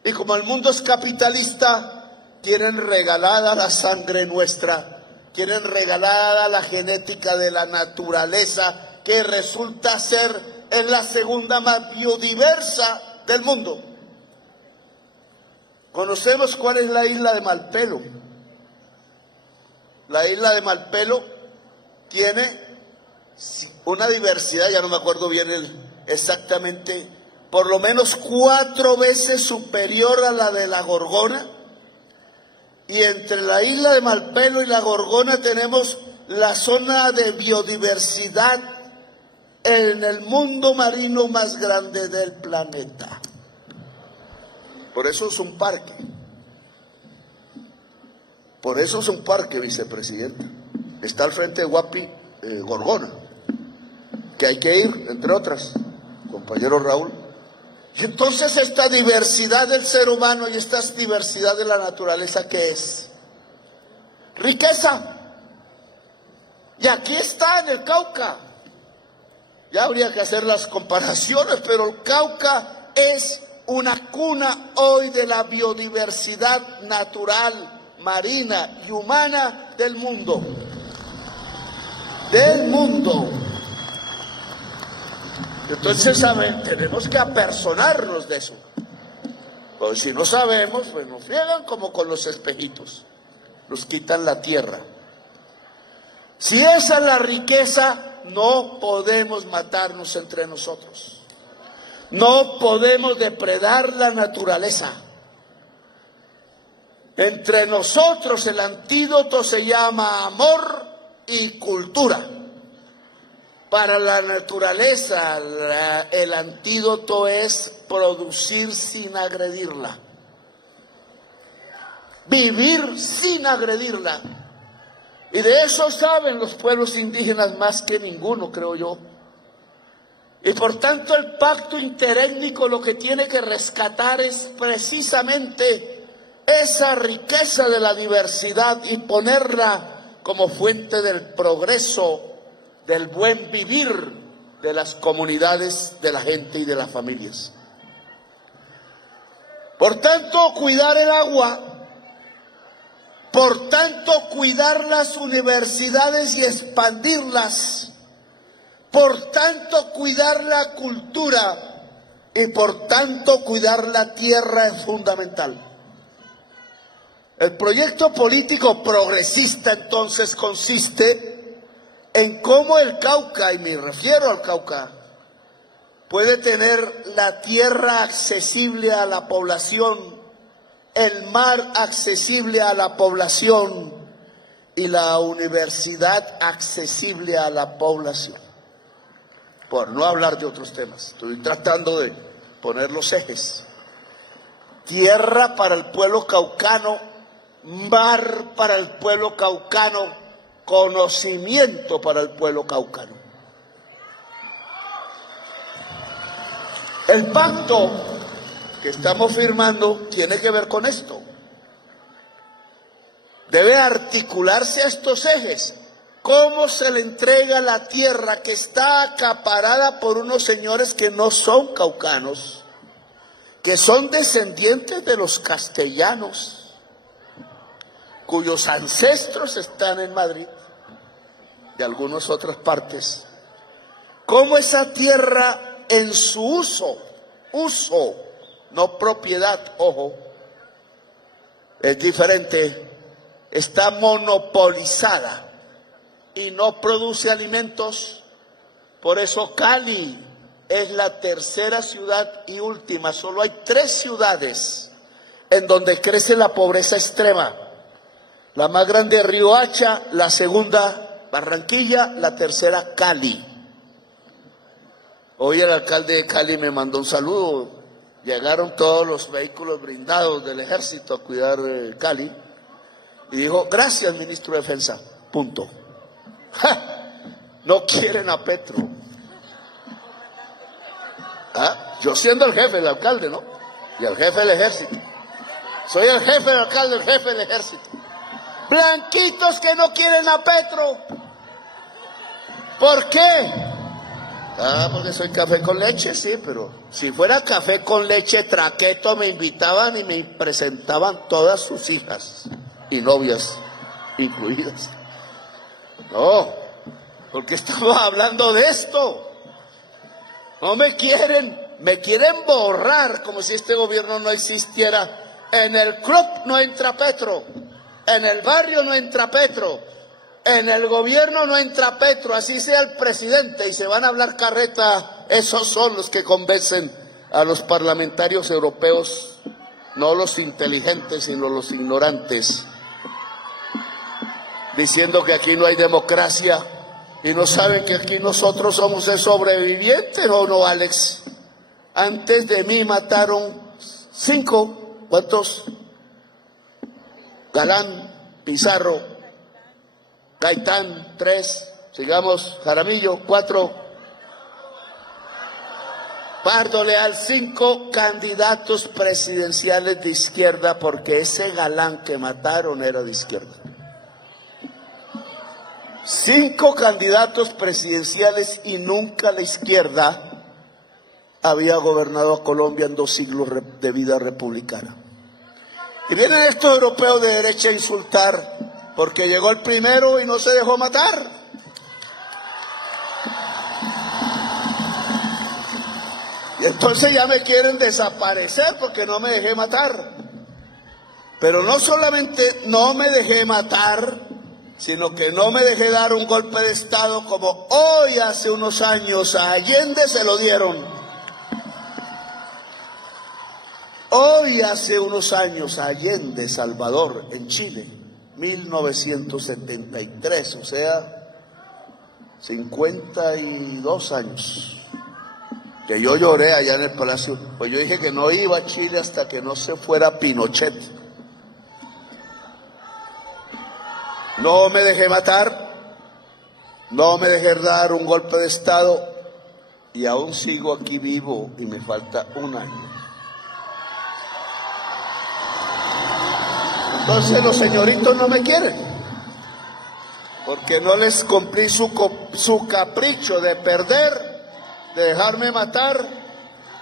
Y como el mundo es capitalista, quieren regalada la sangre nuestra, quieren regalada la genética de la naturaleza, que resulta ser la segunda más biodiversa del mundo. Conocemos cuál es la isla de Malpelo. La isla de Malpelo tiene una diversidad, ya no me acuerdo bien exactamente, por lo menos 4 veces superior a la de la Gorgona. Y entre la isla de Malpelo y la Gorgona tenemos la zona de biodiversidad en el mundo marino más grande del planeta. Por eso es un parque. Por eso es un parque, vicepresidenta. Está al frente de Guapi, Gorgona, que hay que ir, entre otras, compañero Raúl. Y entonces esta diversidad del ser humano y esta diversidad de la naturaleza, ¿qué es? Riqueza. Y aquí está en el Cauca. Ya habría que hacer las comparaciones, pero el Cauca es una cuna hoy de la biodiversidad natural, marina y humana del mundo. Del mundo. Entonces, ¿saben? Tenemos que apersonarnos de eso. Pues si no sabemos, pues nos friegan como con los espejitos, nos quitan la tierra. Si esa es la riqueza, no podemos matarnos entre nosotros. No podemos depredar la naturaleza. Entre nosotros el antídoto se llama amor y cultura. Para la naturaleza el antídoto es producir sin agredirla. Vivir sin agredirla. Y de eso saben los pueblos indígenas más que ninguno, creo yo. Y por tanto el pacto interétnico lo que tiene que rescatar es precisamente esa riqueza de la diversidad y ponerla como fuente del progreso, del buen vivir de las comunidades, de la gente y de las familias. Por tanto, cuidar el agua, por tanto, cuidar las universidades y expandirlas, por tanto, cuidar la cultura y por tanto, cuidar la tierra es fundamental. El proyecto político progresista entonces consiste en cómo el Cauca, y me refiero al Cauca, puede tener la tierra accesible a la población, el mar accesible a la población y la universidad accesible a la población. Por no hablar de otros temas, estoy tratando de poner los ejes. Tierra para el pueblo caucano, mar para el pueblo caucano, conocimiento para el pueblo caucano. El pacto que estamos firmando tiene que ver con esto. Debe articularse a estos ejes. ¿Cómo se le entrega la tierra que está acaparada por unos señores que no son caucanos, que son descendientes de los castellanos, cuyos ancestros están en Madrid y algunas otras partes? ¿Cómo esa tierra en su uso, no propiedad, ojo, es diferente, está monopolizada y no produce alimentos? Por eso Cali es la tercera ciudad y última. Solo hay 3 ciudades en donde crece la pobreza extrema. La más grande, Riohacha; la segunda, Barranquilla; la tercera, Cali. Hoy el alcalde de Cali me mandó un saludo. Llegaron todos los vehículos blindados del ejército a cuidar Cali. Y dijo: gracias, ministro de Defensa. Punto. ¡Ja! No quieren a Petro. ¿Ah? Yo siendo el jefe, el alcalde, ¿no? Y el jefe del ejército. Soy el jefe del alcalde, el jefe del ejército. Blanquitos que no quieren a Petro. ¿Por qué? Porque soy café con leche, sí, pero si fuera café con leche traqueto me invitaban y me presentaban todas sus hijas y novias incluidas. No, porque estamos hablando de esto. No me quieren borrar como si este gobierno no existiera. En el club no entra Petro, en el barrio no entra Petro, en el gobierno no entra Petro, así sea el presidente, y se van a hablar carreta. Esos son los que convencen a los parlamentarios europeos, no los inteligentes, sino los ignorantes, diciendo que aquí no hay democracia y no saben que aquí nosotros somos el sobreviviente. ¿O no, Alex? Antes de mí mataron 5, ¿cuántos? Galán, Pizarro, Gaitán, 3, sigamos, Jaramillo, 4, Pardo Leal, 5 candidatos presidenciales de izquierda, porque ese Galán que mataron era de izquierda. 5 candidatos presidenciales y nunca la izquierda había gobernado a Colombia en 2 siglos de vida republicana. Y vienen estos europeos de derecha a insultar porque llegó el primero y no se dejó matar. Y entonces ya me quieren desaparecer porque no me dejé matar. Pero no solamente no me dejé matar, sino que no me dejé dar un golpe de Estado como hoy hace unos años a Allende se lo dieron. Hoy hace unos años a Allende, Salvador, en Chile, 1973, o sea, 52 años. Que yo lloré allá en el Palacio, pues yo dije que no iba a Chile hasta que no se fuera Pinochet. No me dejé matar, no me dejé dar un golpe de Estado y aún sigo aquí vivo y me falta un año. Entonces los señoritos no me quieren, porque no les cumplí su capricho de perder, de dejarme matar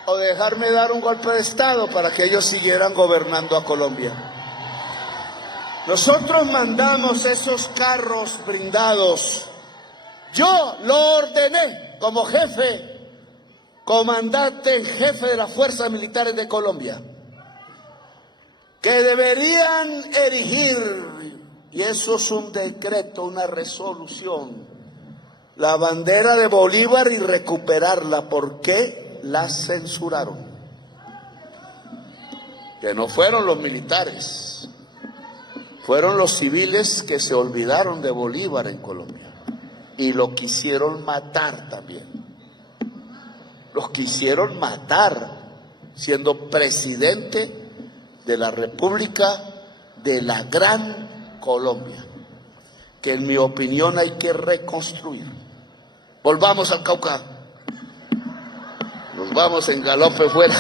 o de dejarme dar un golpe de Estado para que ellos siguieran gobernando a Colombia. Nosotros mandamos esos carros blindados. Yo lo ordené como jefe, comandante en jefe de las Fuerzas Militares de Colombia, que deberían erigir, y eso es un decreto, una resolución, la bandera de Bolívar y recuperarla. ¿Por qué la censuraron? Que no fueron los militares, fueron los civiles que se olvidaron de Bolívar en Colombia y lo quisieron matar también. Los quisieron matar siendo presidente de la República de la Gran Colombia, que en mi opinión hay que reconstruir. Volvamos al Cauca. Nos vamos en galope fuera.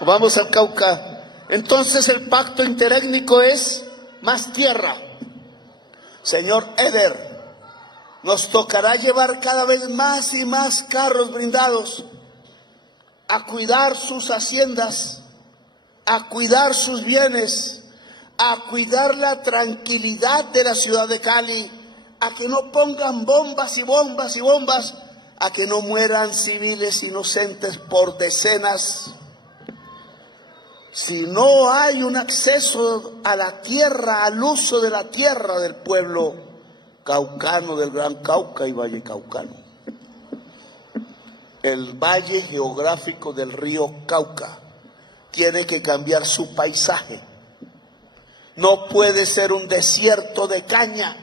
Vamos al Cauca. Entonces el pacto interétnico es más tierra. Señor Eder, nos tocará llevar cada vez más y más carros blindados a cuidar sus haciendas, a cuidar sus bienes, a cuidar la tranquilidad de la ciudad de Cali, a que no pongan bombas y bombas y bombas, a que no mueran civiles inocentes por decenas. Si no hay un acceso a la tierra, al uso de la tierra del pueblo caucano, del Gran Cauca y Valle Caucano, el valle geográfico del río Cauca tiene que cambiar su paisaje. No puede ser un desierto de caña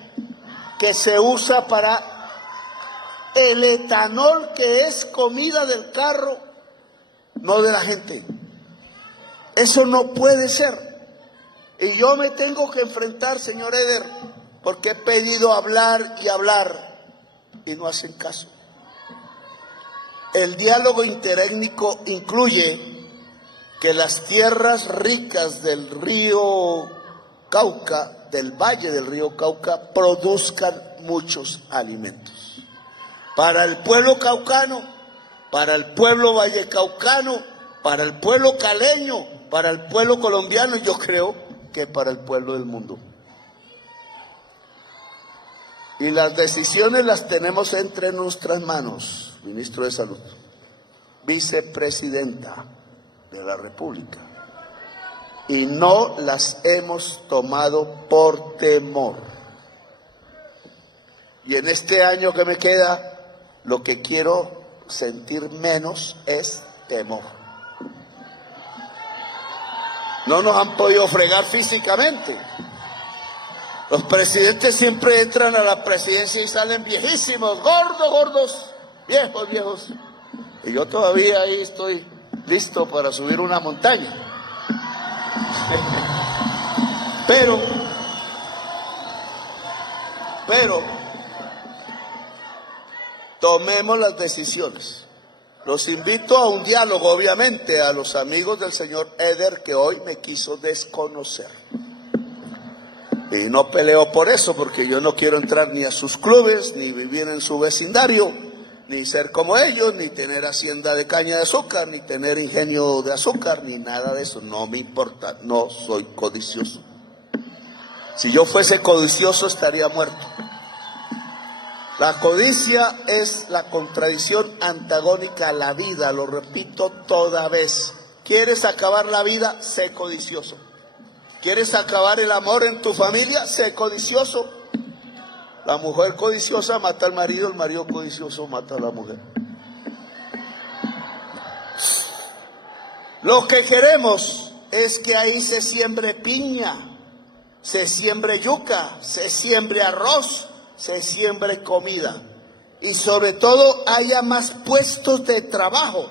que se usa para el etanol, que es comida del carro, no de la gente. Eso no puede ser. Y yo me tengo que enfrentar, señor Eder, porque he pedido hablar y hablar y no hacen caso. El diálogo interétnico incluye que las tierras ricas del río Cauca, del valle del río Cauca, produzcan muchos alimentos. Para el pueblo caucano, para el pueblo vallecaucano, para el pueblo caleño, para el pueblo colombiano y yo creo que para el pueblo del mundo. Y las decisiones las tenemos entre nuestras manos, ministro de Salud, vicepresidenta de la República, y no las hemos tomado por temor. Y en este año que me queda, lo que quiero sentir menos es temor. No nos han podido fregar físicamente. Los presidentes siempre entran a la presidencia y salen viejísimos, gordos, viejos. Y yo todavía ahí estoy listo para subir una montaña. Pero tomemos las decisiones. Los invito a un diálogo, obviamente, a los amigos del señor Eder, que hoy me quiso desconocer. Y no peleo por eso, porque yo no quiero entrar ni a sus clubes, ni vivir en su vecindario, ni ser como ellos, ni tener hacienda de caña de azúcar, ni tener ingenio de azúcar, ni nada de eso. No me importa, no soy codicioso. Si yo fuese codicioso estaría muerto. La codicia es la contradicción antagónica a la vida, lo repito toda vez. ¿Quieres acabar la vida? Sé codicioso. ¿Quieres acabar el amor en tu familia? Sé codicioso. La mujer codiciosa mata al marido, el marido codicioso mata a la mujer. Lo que queremos es que ahí se siembre piña, se siembre yuca, se siembre arroz, se siembre comida y sobre todo haya más puestos de trabajo,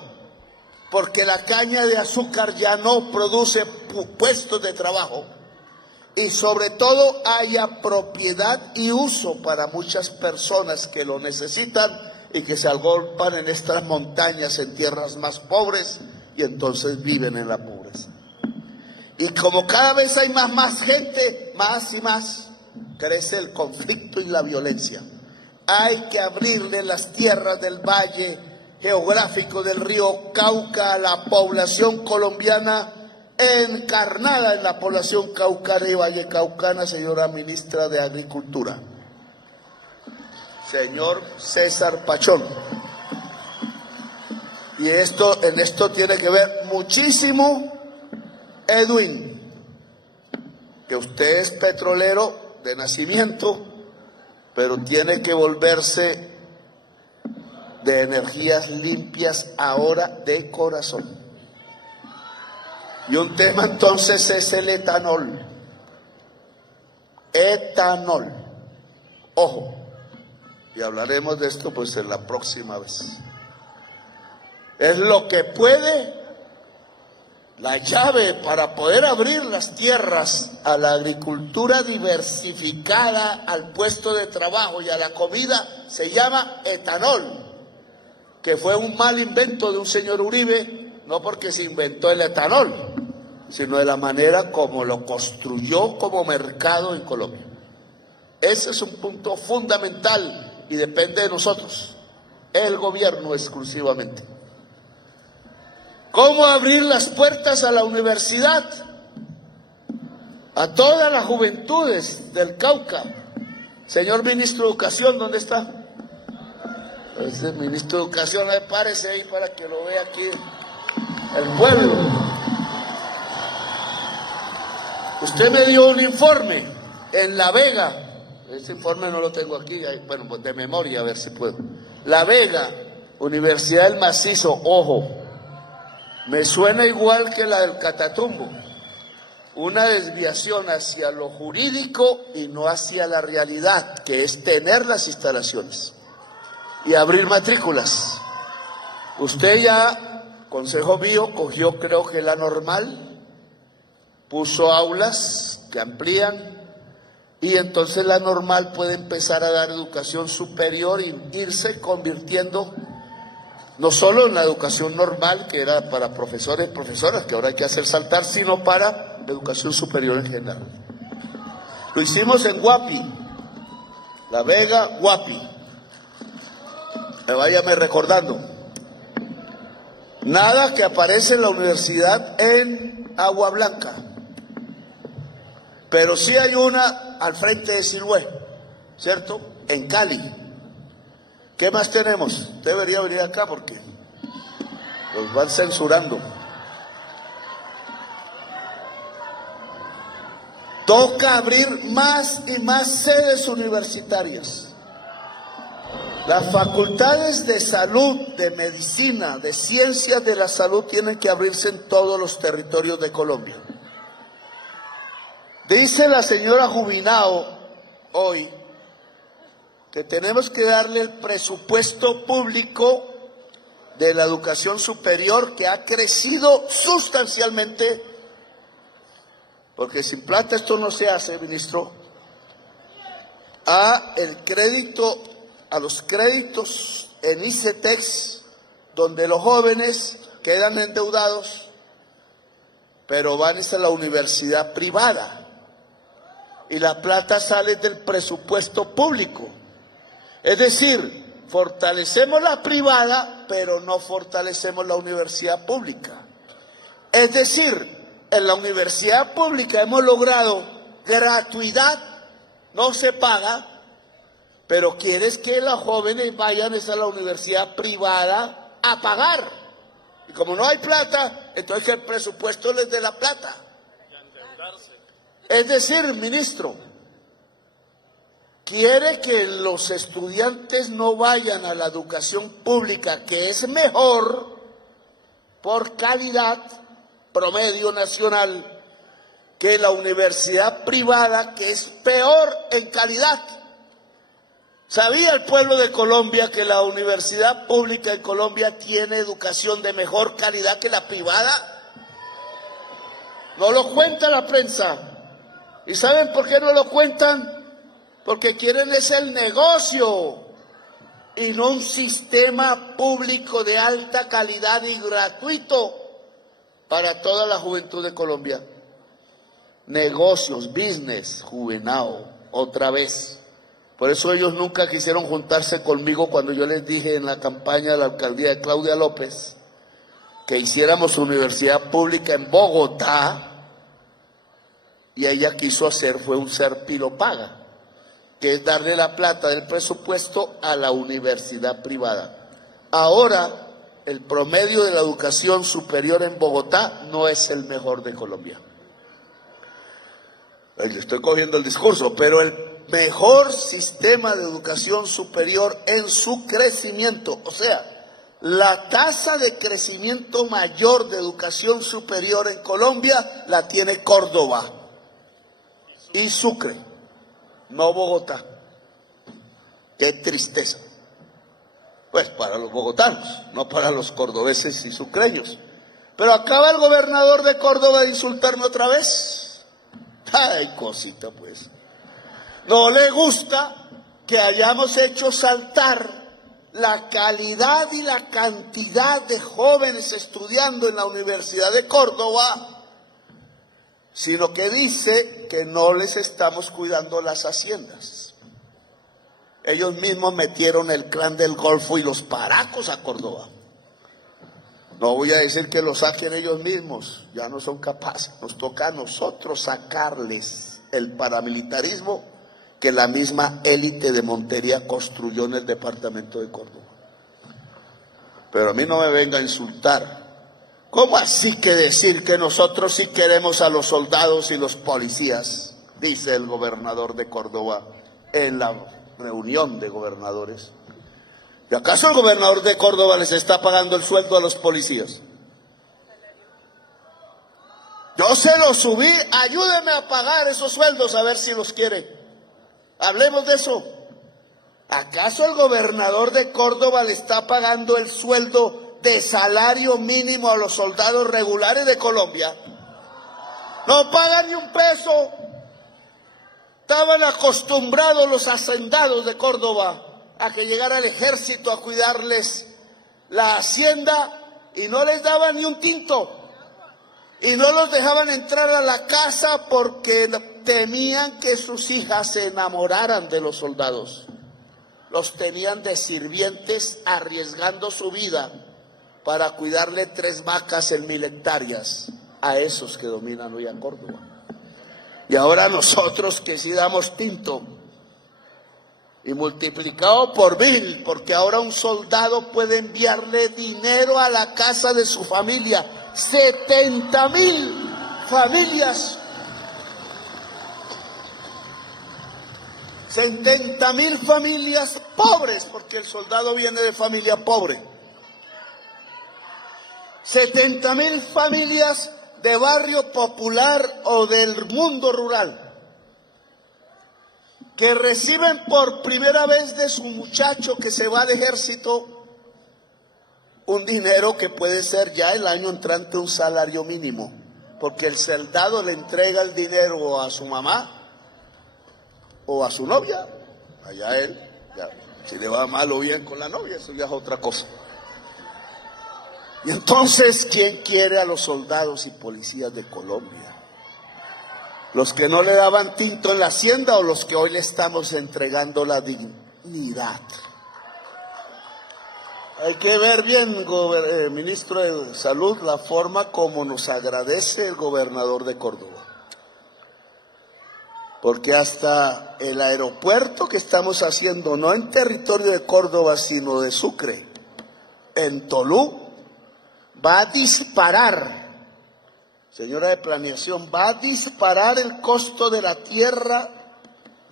porque la caña de azúcar ya no produce puestos de trabajo, y sobre todo haya propiedad y uso para muchas personas que lo necesitan y que se agolpan en estas montañas, en tierras más pobres, y entonces viven en la pobreza. Y como cada vez hay más gente, más y más, crece el conflicto y la violencia. Hay que abrirle las tierras del valle geográfico del río Cauca a la población colombiana, encarnada en la población caucana y vallecaucana, señora ministra de Agricultura. Señor César Pachón. Y en esto tiene que ver muchísimo Edwin, que usted es petrolero de nacimiento, pero tiene que volverse de energías limpias ahora de corazón. Y un tema entonces es el etanol. Etanol. Ojo, y hablaremos de esto pues en la próxima vez. Es lo que puede, la llave para poder abrir las tierras a la agricultura diversificada, al puesto de trabajo y a la comida, se llama etanol, que fue un mal invento de un señor Uribe, no porque se inventó el etanol, sino de la manera como lo construyó como mercado en Colombia. Ese es un punto fundamental y depende de nosotros, el gobierno exclusivamente. ¿Cómo abrir las puertas a la universidad? A todas las juventudes del Cauca. Señor ministro de Educación, ¿dónde está? Ese ministro de Educación, párese ahí para que lo vea aquí el pueblo. Usted me dio un informe en La Vega. Ese informe no lo tengo aquí, bueno, pues de memoria, a ver si puedo. La Vega, Universidad del Macizo, ojo. Me suena igual que la del Catatumbo, una desviación hacia lo jurídico y no hacia la realidad, que es tener las instalaciones y abrir matrículas. Usted ya, Consejo Bio, cogió creo que la normal, puso aulas que amplían y entonces la normal puede empezar a dar educación superior e irse convirtiendo no solo en la educación normal, que era para profesores y profesoras, que ahora hay que hacer saltar, sino para educación superior en general. Lo hicimos en Guapi, La Vega, Guapi. Váyame recordando. Nada que aparece en la universidad en Agua Blanca. Pero sí hay una al frente de Siloé, ¿cierto? En Cali. ¿Qué más tenemos? Debería venir acá porque los van censurando. Toca abrir más y más sedes universitarias. Las facultades de salud, de medicina, de ciencias de la salud tienen que abrirse en todos los territorios de Colombia. Dice la señora Jubinao hoy que tenemos que darle el presupuesto público de la educación superior, que ha crecido sustancialmente, porque sin plata esto no se hace, ministro, a los créditos en ICETEX, donde los jóvenes quedan endeudados, pero van a la universidad privada, y la plata sale del presupuesto público. Es decir, fortalecemos la privada, pero no fortalecemos la universidad pública. Es decir, en la universidad pública hemos logrado gratuidad, no se paga, pero quieres que los jóvenes vayan a la universidad privada a pagar. Y como no hay plata, entonces que el presupuesto les dé la plata. Es decir, ministro, quiere que los estudiantes no vayan a la educación pública, que es mejor por calidad, promedio nacional, que la universidad privada, que es peor en calidad. ¿Sabía el pueblo de Colombia que la universidad pública en Colombia tiene educación de mejor calidad que la privada? No lo cuenta la prensa. ¿Y saben por qué no lo cuentan? Porque quieren es el negocio y no un sistema público de alta calidad y gratuito para toda la juventud de Colombia. Negocios, business, juvenado, otra vez. Por eso ellos nunca quisieron juntarse conmigo cuando yo les dije en la campaña de la alcaldía de Claudia López que hiciéramos universidad pública en Bogotá, y ella quiso hacer fue un Serpilo Paga, que es darle la plata del presupuesto a la universidad privada. Ahora, el promedio de la educación superior en Bogotá no es el mejor de Colombia. Le estoy cogiendo el discurso, pero el mejor sistema de educación superior en su crecimiento, o sea, la tasa de crecimiento mayor de educación superior en Colombia la tiene Córdoba y Sucre, no Bogotá. Qué tristeza. Pues para los bogotanos, no para los cordobeses y sucreños. Pero acaba el gobernador de Córdoba de insultarme otra vez. Ay, cosita, pues. No le gusta que hayamos hecho saltar la calidad y la cantidad de jóvenes estudiando en la Universidad de Córdoba, sino que dice que no les estamos cuidando las haciendas. Ellos mismos metieron el clan del Golfo y los paracos a Córdoba. No voy a decir que lo saquen ellos mismos, ya no son capaces. Nos toca a nosotros sacarles el paramilitarismo que la misma élite de Montería construyó en el departamento de Córdoba. Pero a mí no me venga a insultar. ¿Cómo así que decir que nosotros sí queremos a los soldados y los policías? Dice el gobernador de Córdoba en la reunión de gobernadores. ¿Y acaso el gobernador de Córdoba les está pagando el sueldo a los policías? Yo se los subí, ayúdeme a pagar esos sueldos a ver si los quiere. Hablemos de eso. ¿Acaso el gobernador de Córdoba le está pagando el sueldo de salario mínimo a los soldados regulares de Colombia? No pagan ni un peso. Estaban acostumbrados los hacendados de Córdoba a que llegara el ejército a cuidarles la hacienda y no les daban ni un tinto. Y no los dejaban entrar a la casa porque temían que sus hijas se enamoraran de los soldados. Los tenían de sirvientes arriesgando su vida para cuidarle 3 vacas en 1000 hectáreas a esos que dominan hoy a Córdoba. Y ahora nosotros que sí damos tinto y multiplicado por 1000, porque ahora un soldado puede enviarle dinero a la casa de su familia. 70,000 familias. 70,000 familias pobres, porque el soldado viene de familia pobre. 70,000 familias de barrio popular o del mundo rural, que reciben por primera vez de su muchacho que se va al ejército un dinero que puede ser ya el año entrante un salario mínimo, porque el soldado le entrega el dinero a su mamá o a su novia, allá él, ya, si le va mal o bien con la novia, eso ya es otra cosa. Y entonces, ¿quién quiere a los soldados y policías de Colombia? ¿Los que no le daban tinto en la hacienda o los que hoy le estamos entregando la dignidad? Hay que ver bien, ministro de Salud, la forma como nos agradece el gobernador de Córdoba. porque hasta el aeropuerto que estamos haciendo, no en territorio de Córdoba, sino de Sucre, en Tolú, va a disparar, señora de planeación, va a disparar el costo de la tierra,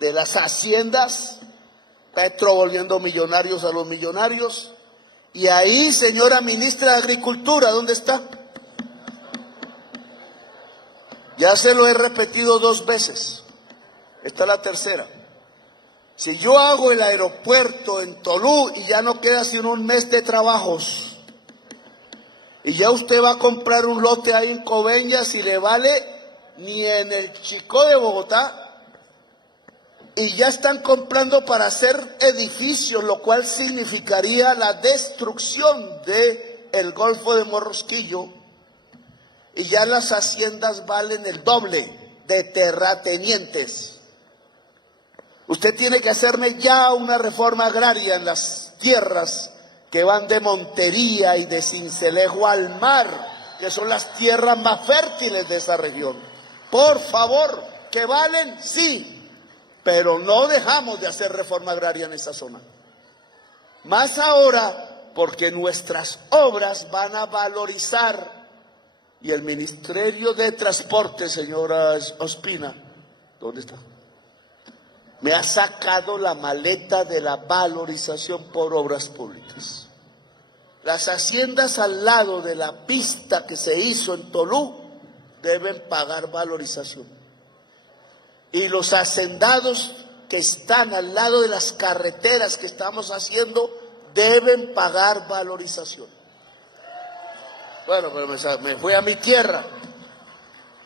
de las haciendas, Petro volviendo millonarios a los millonarios. Y ahí, señora ministra de Agricultura, ¿dónde está? Ya se lo he repetido 2 veces. Esta es la tercera. Si yo hago el aeropuerto en Tolú y ya no queda sino un mes de trabajos, y ya usted va a comprar un lote ahí en Coveñas y le vale ni en el Chicó de Bogotá, y ya están comprando para hacer edificios, lo cual significaría la destrucción del Golfo de Morrosquillo, y ya las haciendas valen el doble de terratenientes. Usted tiene que hacerme ya una reforma agraria en las tierras que van de Montería y de Sincelejo al mar, que son las tierras más fértiles de esa región. Por favor, que valen, sí, pero no dejamos de hacer reforma agraria en esa zona. Más ahora, porque nuestras obras van a valorizar, y el Ministerio de Transporte, señora Ospina, ¿dónde está? Me ha sacado la maleta de la valorización por obras públicas. Las haciendas al lado de la pista que se hizo en Tolú deben pagar valorización. Y los hacendados que están al lado de las carreteras que estamos haciendo deben pagar valorización. Bueno, pero me fui a mi tierra.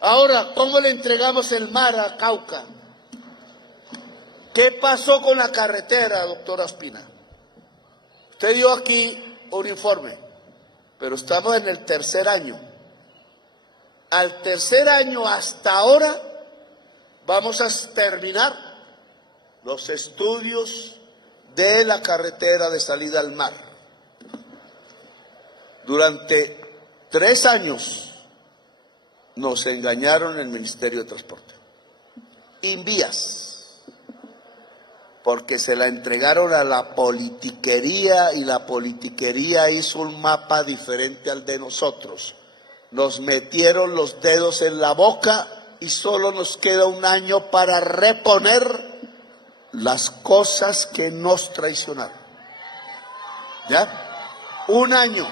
Ahora, ¿cómo le entregamos el mar a Cauca? ¿Qué pasó con la carretera, doctora Ospina? Usted dio aquí un informe, pero estamos en el 3er año. Al 3er año hasta ahora vamos a terminar los estudios de la carretera de salida al mar. Durante 3 años nos engañaron en el Ministerio de Transporte. Invías. Porque se la entregaron a la politiquería y la politiquería hizo un mapa diferente al de nosotros. Nos metieron los dedos en la boca y solo nos queda 1 año para reponer las cosas que nos traicionaron. ¿Ya? 1 año.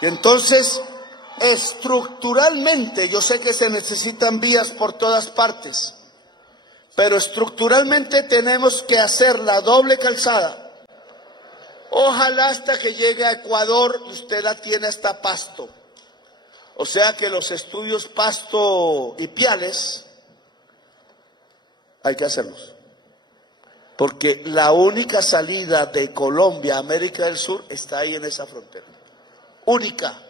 Y entonces, estructuralmente, yo sé que se necesitan vías por todas partes, pero estructuralmente tenemos que hacer la doble calzada. Ojalá hasta que llegue a Ecuador y usted la tiene hasta Pasto. O sea que los estudios Pasto y Piales hay que hacerlos. Porque la única salida de Colombia a América del Sur está ahí en esa frontera. Única.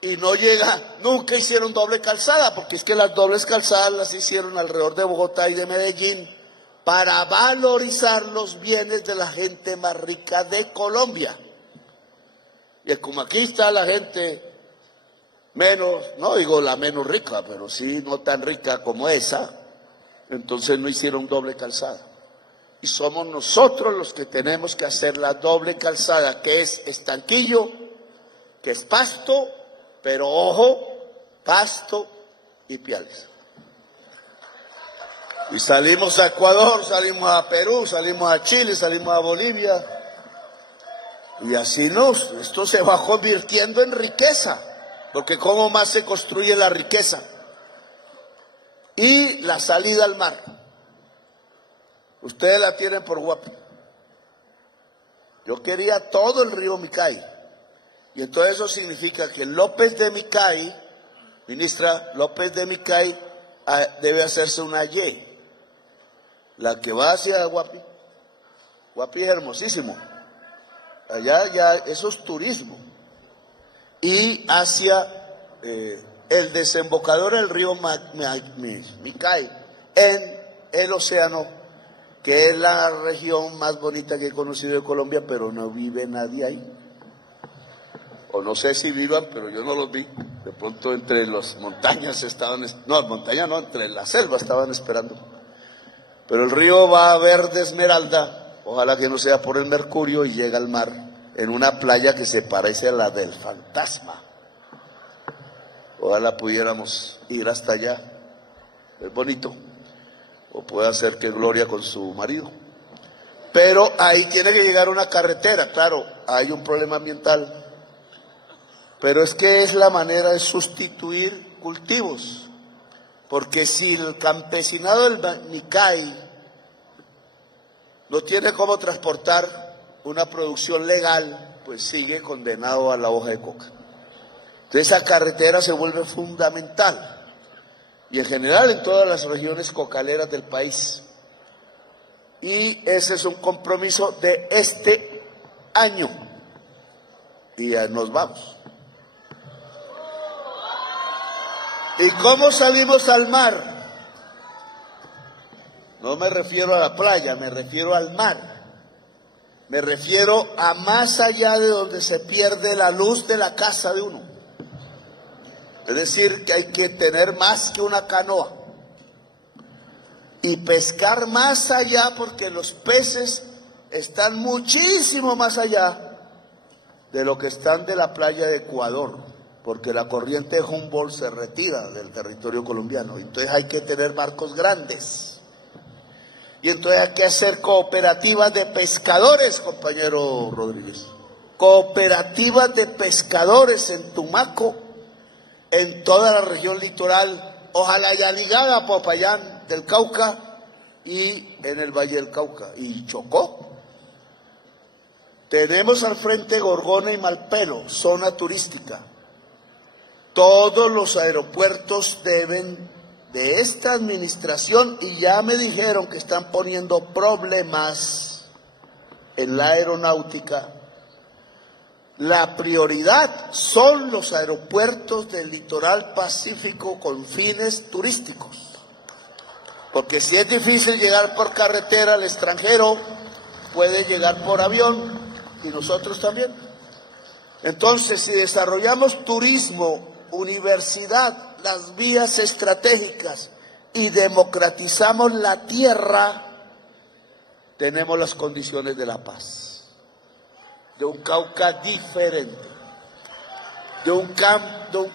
Y no llega, nunca hicieron doble calzada, porque es que las dobles calzadas las hicieron alrededor de Bogotá y de Medellín para valorizar los bienes de la gente más rica de Colombia. Y como aquí está la gente menos, no digo la menos rica, pero sí no tan rica como esa, entonces no hicieron doble calzada. Y somos nosotros los que tenemos que hacer la doble calzada, que es Estanquillo, que es Pasto, pero ojo, Pasto y Piales. Y salimos a Ecuador, salimos a Perú, salimos a Chile, salimos a Bolivia. Y así esto se va convirtiendo en riqueza, porque cómo más se construye la riqueza. Y la salida al mar. Ustedes la tienen por Guapi. Yo quería todo el río Micay. Y entonces eso significa que López de Micay, ministra, López de Micay debe hacerse una Y. La que va hacia Guapi. Guapi es hermosísimo. Allá ya eso es turismo. Y hacia el desembocador del río Micay en el océano, que es la región más bonita que he conocido de Colombia, pero no vive nadie ahí. O no sé si vivan, pero yo no los vi. De pronto entre las montañas estaban, no, montaña no, entre la selva estaban esperando. Pero el río va verde esmeralda, ojalá que no sea por el mercurio, y llega al mar en una playa que se parece a la del Fantasma. Ojalá pudiéramos ir hasta allá, es bonito, o puede hacer que Gloria con su marido. Pero ahí tiene que llegar una carretera, claro, hay un problema ambiental, pero es que es la manera de sustituir cultivos, porque si el campesinado del Micay no tiene cómo transportar una producción legal, pues sigue condenado a la hoja de coca. Entonces esa carretera se vuelve fundamental, y en general en todas las regiones cocaleras del país. Y ese es un compromiso de este año, y ya nos vamos. ¿Y cómo salimos al mar? No me refiero a la playa, me refiero al mar. Me refiero a más allá de donde se pierde la luz de la casa de uno. Es decir, que hay que tener más que una canoa y pescar más allá, porque los peces están muchísimo más allá de lo que están de la playa de Ecuador, porque la corriente de Humboldt se retira del territorio colombiano. Entonces hay que tener barcos grandes. Y entonces hay que hacer cooperativas de pescadores, compañero Rodríguez. Cooperativas de pescadores en Tumaco, en toda la región litoral, ojalá ya ligada a Popayán del Cauca y en el Valle del Cauca y Chocó. Tenemos al frente Gorgona y Malpelo, zona turística. Todos los aeropuertos deben de esta administración, y ya me dijeron que están poniendo problemas en la aeronáutica. La prioridad son los aeropuertos del litoral pacífico con fines turísticos. Porque si es difícil llegar por carretera al extranjero, puede llegar por avión, y nosotros también. Entonces, si desarrollamos turismo, universidad, las vías estratégicas y democratizamos la tierra, tenemos las condiciones de la paz, de un Cauca diferente, de un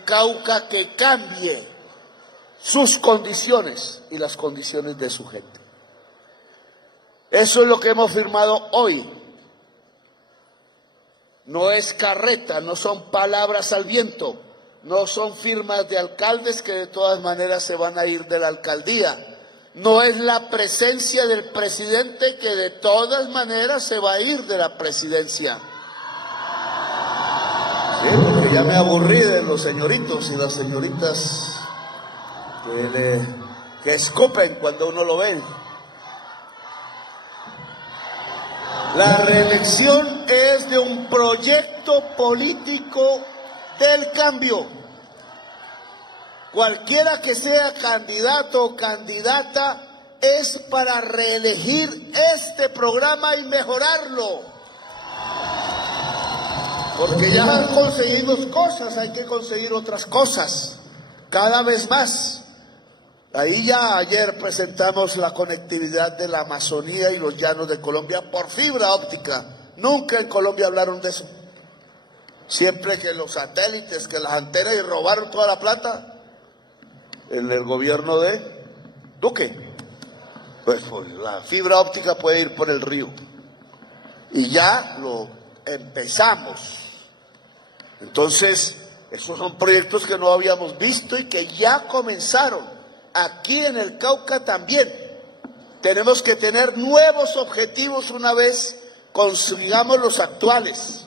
Cauca que cambie sus condiciones y las condiciones de su gente. Eso es lo que hemos firmado hoy. No es carreta, no son palabras al viento, no son firmas de alcaldes que de todas maneras se van a ir de la alcaldía, no es la presencia del presidente que de todas maneras se va a ir de la presidencia. Sí, porque ya me aburrí de los señoritos y las señoritas que escupen cuando uno lo ve. La reelección es de un proyecto político del cambio. Cualquiera que sea candidato o candidata es para reelegir este programa y mejorarlo. Porque ya han conseguido cosas, hay que conseguir otras cosas, cada vez más. Ahí ya ayer presentamos la conectividad de la Amazonía y los llanos de Colombia por fibra óptica. Nunca en Colombia hablaron de eso. Siempre que los satélites, que las antenas, y robaron toda la plata en el gobierno de Duque. Pues la fibra óptica puede ir por el río. Y ya lo empezamos. Entonces, esos son proyectos que no habíamos visto y que ya comenzaron. Aquí en el Cauca también. Tenemos que tener nuevos objetivos una vez consigamos los actuales.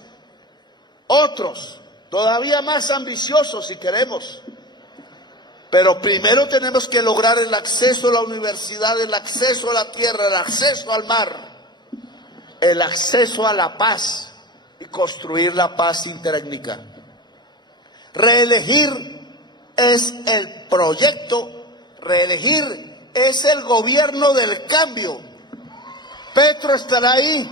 Otros, todavía más ambiciosos si queremos. Pero primero tenemos que lograr el acceso a la universidad, el acceso a la tierra, el acceso al mar, el acceso a la paz y construir la paz interétnica. Reelegir es el proyecto, reelegir es el gobierno del cambio. Petro estará ahí.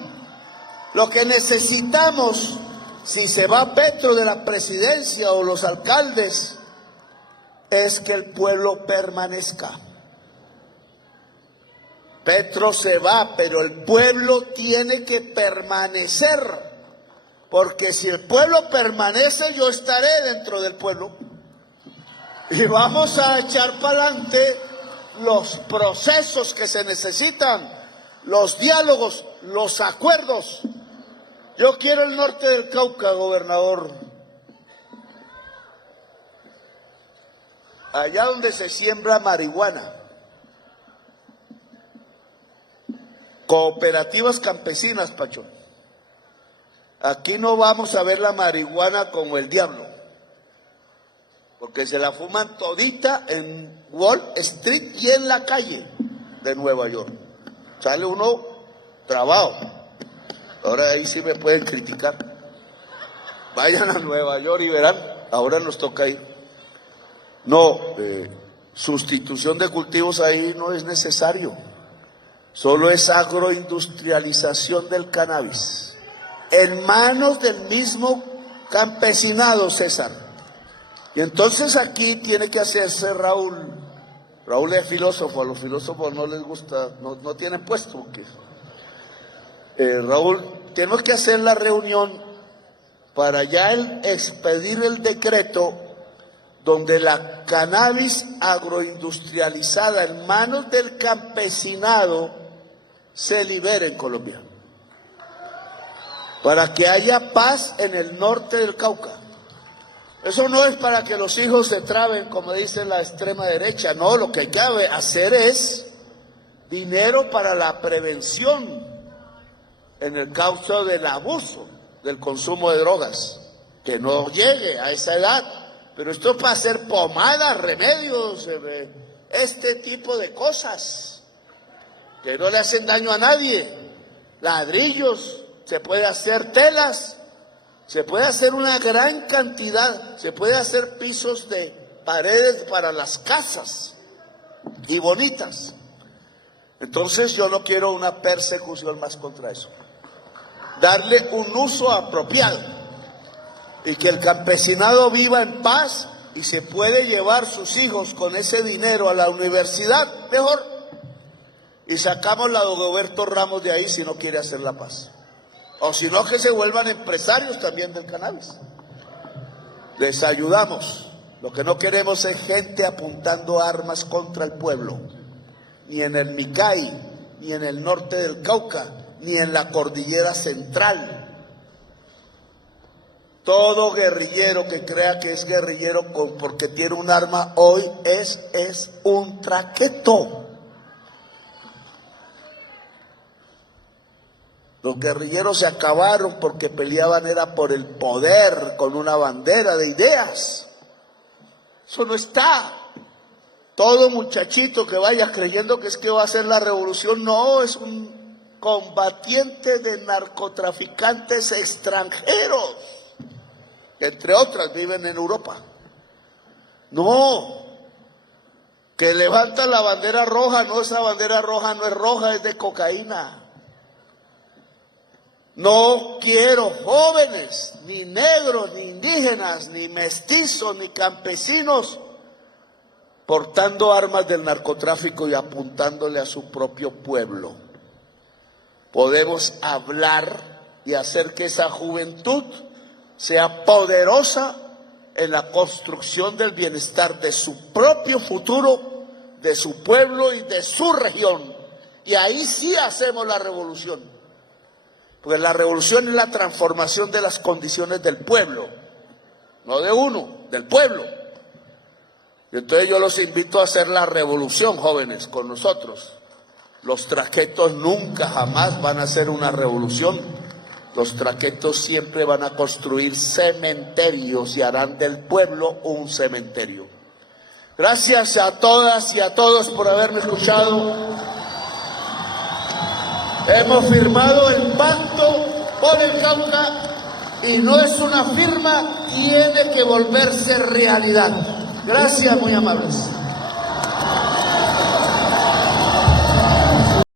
Lo que necesitamos, si se va Petro de la presidencia o los alcaldes, es que el pueblo permanezca. Petro se va, pero el pueblo tiene que permanecer, porque si el pueblo permanece, yo estaré dentro del pueblo. Y vamos a echar para adelante los procesos que se necesitan, los diálogos, los acuerdos. Yo quiero el norte del Cauca, gobernador. Allá donde se siembra marihuana. Cooperativas campesinas, Pacho. Aquí no vamos a ver la marihuana como el diablo, porque se la fuman todita en Wall Street y en la calle de Nueva York. Sale uno trabado. Ahora ahí sí me pueden criticar. Vayan a Nueva York y verán, ahora nos toca ir. No, sustitución de cultivos ahí no es necesario. Solo es agroindustrialización del cannabis, en manos del mismo campesinado, César. Y entonces aquí tiene que hacerse Raúl es filósofo, a los filósofos no les gusta, no tienen puesto. Raúl, tenemos que hacer la reunión para ya expedir el decreto donde la cannabis agroindustrializada en manos del campesinado se libere en Colombia, para que haya paz en el norte del Cauca. Eso no es para que los hijos se traben, como dice la extrema derecha. No, lo que hay que hacer es dinero para la prevención en el caso del abuso del consumo de drogas, que no llegue a esa edad. Pero esto es para hacer pomadas, remedios, este tipo de cosas que no le hacen daño a nadie. Ladrillos, se puede hacer telas, se puede hacer una gran cantidad, se puede hacer pisos de paredes para las casas y bonitas. Entonces yo no quiero una persecución más contra eso. Darle un uso apropiado y que el campesinado viva en paz, y se puede llevar sus hijos con ese dinero a la universidad, mejor. Y sacamos la Dagoberto Ramos de ahí si no quiere hacer la paz. O si no, que se vuelvan empresarios también del cannabis. Les ayudamos. Lo que no queremos es gente apuntando armas contra el pueblo. Ni en el Micay, ni en el norte del Cauca, ni en la cordillera central. Todo guerrillero que crea que es guerrillero porque tiene un arma hoy es un traqueto. Los guerrilleros se acabaron porque peleaban era por el poder, con una bandera de ideas. Eso no está. Todo muchachito que vaya creyendo que es que va a hacer la revolución, no, es un combatiente de narcotraficantes extranjeros, que entre otras viven en Europa. No, que levanta la bandera roja, no, esa bandera roja no es roja, es de cocaína. No quiero jóvenes, ni negros, ni indígenas, ni mestizos, ni campesinos portando armas del narcotráfico y apuntándole a su propio pueblo. Podemos hablar y hacer que esa juventud sea poderosa en la construcción del bienestar de su propio futuro, de su pueblo y de su región. Y ahí sí hacemos la revolución. Porque la revolución es la transformación de las condiciones del pueblo, no de uno, del pueblo. Y entonces yo los invito a hacer la revolución, jóvenes, con nosotros. Los traquetos nunca, jamás van a hacer una revolución. Los traquetos siempre van a construir cementerios y harán del pueblo un cementerio. Gracias a todas y a todos por haberme escuchado. Hemos firmado el pacto por el Cauca y no es una firma, tiene que volverse realidad. Gracias, muy amables.